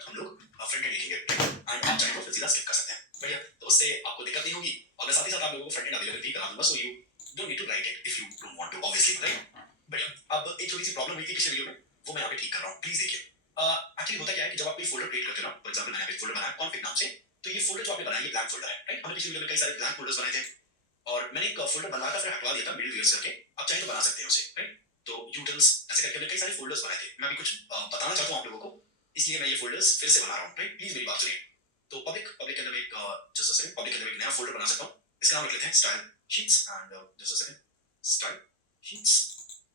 हम लोग फ्रंट एंड लिखेंगे एंड आप चाहे तो फिर सीधा स्किप कर सकते हैं, बढ़िया। तो उससे आपको दिक्कत नहीं होगी और मैं साथ ही साथ आप लोगों को फ्रंट एंड अवेलेबल भी करा दूंगा, so you don't need to write it if you don't want to, obviously, right? बढ़िया। अब एक छोटी सी प्रॉब्लम हुई थी पिछले वीडियो में, वो मैं यहाँ पे ठीक कर रहा हूँ, प्लीज देखिए। एक्चुअली होता क्या है कि जब आप कोई फोल्डर क्रिएट करते हो ना, फॉर एग्जांपल मैंने यहाँ पे फोल्डर बनाया कॉन्फिग नाम से, तो ये फोल्डर जो आपने बनाया ये ब्लैंक फोल्डर है, राइट? हमने पिछले वीडियो में कई सारे ब्लैंक फोल्डर्स बनाए थे और मैंने एक फोल्डर बनवा कर फिर हटवा दिया था मिडिल वीयर्स करके। आप चाहे तो बना सकते हैं उसे, राइट? तो यूटिल्स ऐसे करके हमने कई सारे फोल्डर्स बनाए थे। मैं अभी कुछ बताना चाहता हूँ आप लोगों को, इसलिए मैं ये फोल्डर्स फिर से बना रहा हूँ, राइट? प्लीज मेरी बात सुनिए। तो पब्लिक के अंदर में एक जस्ट अ सेकंड, पब्लिक के अंदर में एक नया फोल्डर बना सकता हूँ। इसका नाम रख लेते हैं style sheets and just a second, style sheets,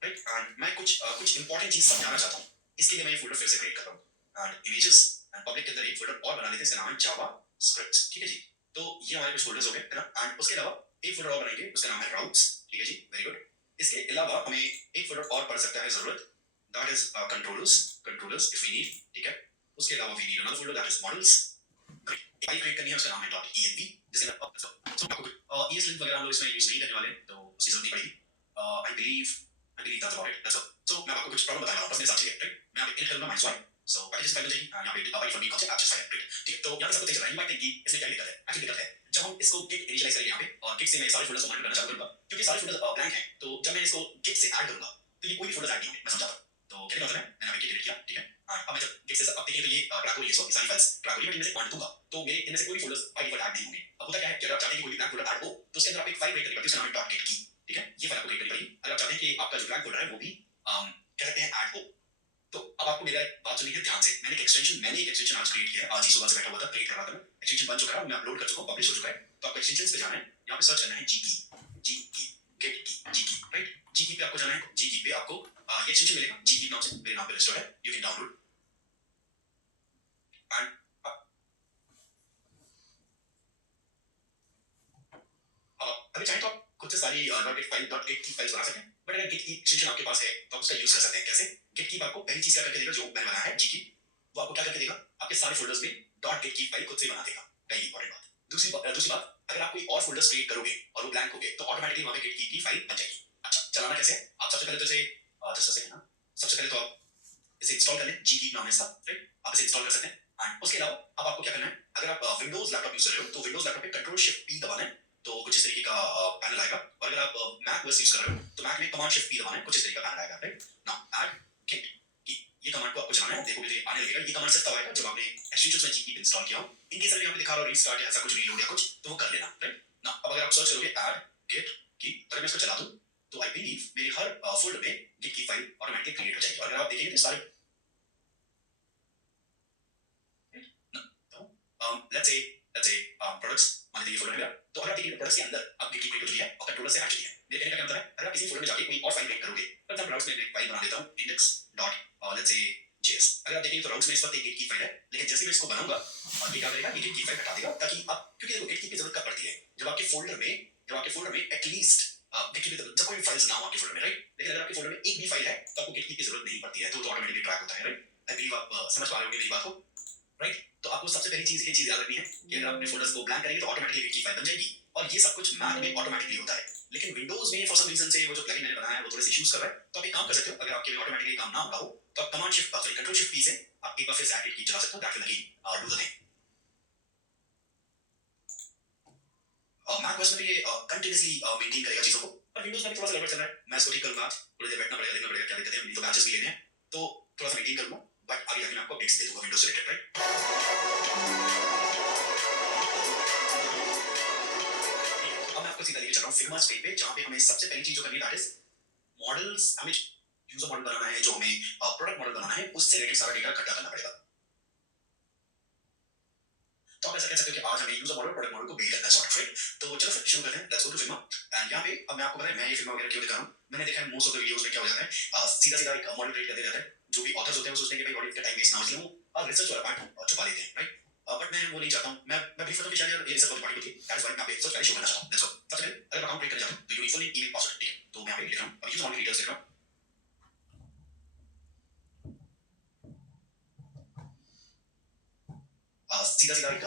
right? And मैं कुछ इंपॉर्टेंट चीज समझाना चाहता हूँ, इसके लिए मैं ये फोल्डर फिर से क्रिएट कर रहा हूँ एंड इमेजेस एंड पब्लिक के अंदर एक फोल्डर और बना लेते हैं, इसका नाम है जावा स्क्रिप्ट्स, ठीक है जी? तो ये हमारे कुछ फोल्डर्स हो गए, है ना? एंड उसके अलावा एक फोल्डर और बनाएंगे, उसका नाम है राउट्स, ठीक है जी? Very good. इसके अलावा हमें एक फोल्डर और पड़ सकता है जरूरत, that is controllers if we need, ठीक है? उसके अलावा we need another folder that is models. File create करनी है, उसका नाम है .env, जिसे मैं आपको ES लिंक वगैरह हम लोग इसमें यूज नहीं करने वाले, तो उसकी जरूरत नहीं पड़ेगी। I believe that's about it, that's all. So मैं आपको कुछ प्रॉब्लम बता रहा हूं, बस मेरे साथ चलिए, राइट? मैं यहाँ पे एडिट करूंगा -y, सो पैकेजेस फाइल जाएगी यहाँ पे by default concept apps file, right? ठीक है, तो यहाँ पे सब कुछ चल रहा है। यू माइट थिंक कि इसमें क्या दिक्कत है? एक्चुअली दिक्कत है जब हम इसको गिट इनिशियलाइज करेंगे यहाँ पे और गिट से मैं सारे फोल्डर्स को मॉनिटर करना चालू करूंगा, क्योंकि सारे फोल्डर्स ब्लैंक हैं, तो जब मैं इसको गिट से ऐड करूंगा तो ये कोई भी फोल्डर्स ऐड नहीं होंगे, मैं समझाता हूं। तो क्या मतलब है, मैंने अभी गिट एडिट किया, ठीक है? अब मैं जब गिट से अब देखिए तो ये ट्रैक हो रही है, सो सारी फाइल्स ट्रैक हो रही है, मैं इनमें से पॉइंट दूंगा तो मेरे इनमें से कोई फोल्डर्स बाय डिफॉल्ट ऐड नहीं होंगे। अब होता क्या है कि अगर आप चाहते हैं कि कोई भी ब्लैंक फोल्डर ऐड हो तो उसके अंदर आप एक फाइल क्रिएट करेंगे, उसका नाम है .git की, ठीक है? ये फाइल आपको क्रिएट करनी पड़ेगी अगर आप चाहते हैं कि आपका जो ब्लैंक फोल्डर है वो भी कह सकते हैं ऐड हो। तो अब आपको मेरा एक बात सुनिए ध्यान से, मैंने एक एक्सटेंशन आज क्रिएट किया है, आज ही सुबह से बैठा हुआ था, क्रिएट कर रहा था मैं। एक्सटेंशन बन चुका है, मैं अपलोड कर चुका हूं, पब्लिश हो चुका है। तो आपको एक्सटेंशंस पे जाना है, यहाँ पे सर्च करना है जी की, गेट की, जी की, राइट? जी की पे आपको जाना है, जी की पे आपको ये एक्सटेंशन मिलेगा, जी की नाम से मेरे नाम पे रजिस्टर्ड है, यू कैन डाउनलोड एंड अभी चाहे तो आप खुद से सारी .git की फाइल्स बना सकते हैं, बट अगर गिट की एक्सटेंशन आपके पास है तो आप उसका यूज कर सकते हैं। कैसे? गिट की आपको पहली चीज क्या करके देगा, जो मैंने बनाया है जी की, वो आपको क्या करके देगा, आपके सारे फोल्डर्स में .git की फाइल खुद से बना देगा, पहली इंपॉर्टेंट बात। दूसरी बात, अगर आप कोई और फोल्डर्स क्रिएट करोगे और वो ब्लैंक हो गए तो ऑटोमेटिकली वहां पे गिट की फाइल बन जाएगी। अच्छा, चलाना कैसे? आप सबसे पहले तो इसे जस्ट अ सेकंड, सबसे पहले तो आप इसे इंस्टॉल कर लें, जी की नाम है इसका, राइट? आप इसे इंस्टॉल कर सकते हैं एंड उसके अलावा अब आपको क्या करना है, अगर आप विंडोज लैपटॉप यूज कर रहे हो तो विंडोज लैपटॉप पे कंट्रोल शिफ्ट पी दबाना है तो कुछ इस तरीके का पैनल आएगा। और अगर आप मैक OS यूज कर रहे हो तो मैक में कमांड शिफ्ट पी दबाना है, कुछ इस तरीके का पैनल आएगा, राइट। नाउ ऐड गिट की ये कमांड को आपको चलाना है, देखोगे तो आने लगेगा। ये कमांड सिर्फ तब आएगा जब आपने एक्सटेंशंस में जीपी इंस्टॉल किया हो। इन केस अगर यहाँ पे दिखा रहा हो रीस्टार्ट या ऐसा कुछ रीलोड या कुछ, तो वो कर लेना, राइट। नाउ अब अगर आप सर्च करोगे ऐड गिट की, अगर मैं इसको चला दूं तो आई बिलीव मेरे हर फोल्डर में गिट की फाइल ऑटोमेटिकली क्रिएट हो जाएगी। और अगर आप देखेंगे तो सारे let's say products मान लीजिए फोल्डर में मेरा, तो अगर आप देखिए प्रोडक्ट्स के अंदर आप गिट की क्रिएट हो है और कंट्रोलर से हट चुकी है। मेरे कहने का क्या मतलब है, अगर आप किसी फोल्डर में जाके कोई और फाइल क्रिएट करोगे, फॉर एग्जांपल राउट्स में एक फाइल बना लेता हूं index.js, अगर आप देखेंगे तो राउट्स में इस वक्त एक गिट की फाइल है, लेकिन जैसे मैं इसको बनाऊंगा और ये क्या करेगा, ये गिट की फाइल हटा देगा, ताकि आप, क्योंकि देखो गिट की जरूरत कब पड़ती है, जब आपके फोल्डर में एटलीस्ट गिट की जब कोई फाइल्स ना हो आपके फोल्डर में, राइट। लेकिन अगर आपके फोल्डर में एक भी फाइल है तो आपको गिट की जरूरत नहीं पड़ती है, तो ऑटोमेटिकली ट्रैक होता है, राइट। आई बिलीव आप समझ पा रहे होंगे मेरी बात को, राइट। तो आपको सबसे पहली चीज ये चीज याद रखनी है कि अगर आप अपने फोल्डर्स को ब्लैंक करेंगे तो ऑटोमेटिकली गिट की फाइल बन जाएगी, और ये सब कुछ मैक में ऑटोमेटिकली होता है। लेकिन विंडोज में फॉर सम रीजन से वो जो प्लगइन मैंने बनाया है वो थोड़े से इश्यूज कर रहा है। तो आप एक काम कर सकते हो, अगर आपके में ऑटोमेटिकली काम ना हो रहा हो तो आप command shift sorry control shift P से आप एक बार फिर से गिट की चला सकते हो, that will again do the thing. Mac OS में तो ये कंटीन्यूअसली मेंटेन करेगा चीजों को, और विंडोज में भी थोड़ा सा गड़बड़ चल रहा है। मैं इसको ठीक करूंगा, थोड़ी देर बैठना पड़ेगा, देखना पड़ेगा क्या दिक्कत है। मुझे तो बैचेस भी लेने हैं, तो थोड़ा सा मेंटेन करूंगा, बट आगे जाके मैं आपको अपडेट्स दे दूंगा विंडोज से रिलेटेड, राइट। अब मैं आपको सीधा लेके चल रहा हूँ फिग्मा स्टेट पे, जहाँ पे हमें सबसे पहली चीज जो करनी है दैट इज मॉडल्स। हमें यूजर मॉडल बनाना है, जो हमें प्रोडक्ट मॉडल बनाना है, उससे रिलेटेड सारा डेटा इकट्ठा करना पड़ेगा। तो आप ऐसा कह सकते हो कि आज हमें यूजर मॉडल प्रोडक्ट मॉडल को बिल्ड करना है, सॉर्ट ऑफ, राइट। तो चलो फिर शुरू करते हैं, let's go to Figma. And यहाँ पे अब मैं आपको बताया मैं ये फिग्मा वगैरह क्यों दिखा रहा हूँ। मैंने देखा है मोस्ट ऑफ द वीडियोस में क्या हो जाता है, सीधा सीधा एक मॉडल क्रिएट कर दिया जाता है। जो भी ऑथर्स होते हैं वो सोचते हैं कि भाई ऑडियंस का टाइम वेस्ट ना हो, इसलिए वो रिसर्च वाला पार्ट छुपा देते हैं, राइट। बट मैं वो नहीं चाहता हूँ। मैं ब्रीफ करता हूँ कि शायद यार ये रिसर्च वाली पार्ट होती है, दैट इज व्हाई मैं आपको सबसे पहले शो करना चाहता हूँ। Let's go. सबसे पहले अगर अकाउंट क्रिएट करना चाहते हो तो यूनिफॉर्मली ईमेल पासवर्ड, ठीक है। तो मैं यहाँ पे लिख रहा हूँ, अब यूजर मॉडल डिटेल्स लिख रहा हूँ। सीधा सीधा एक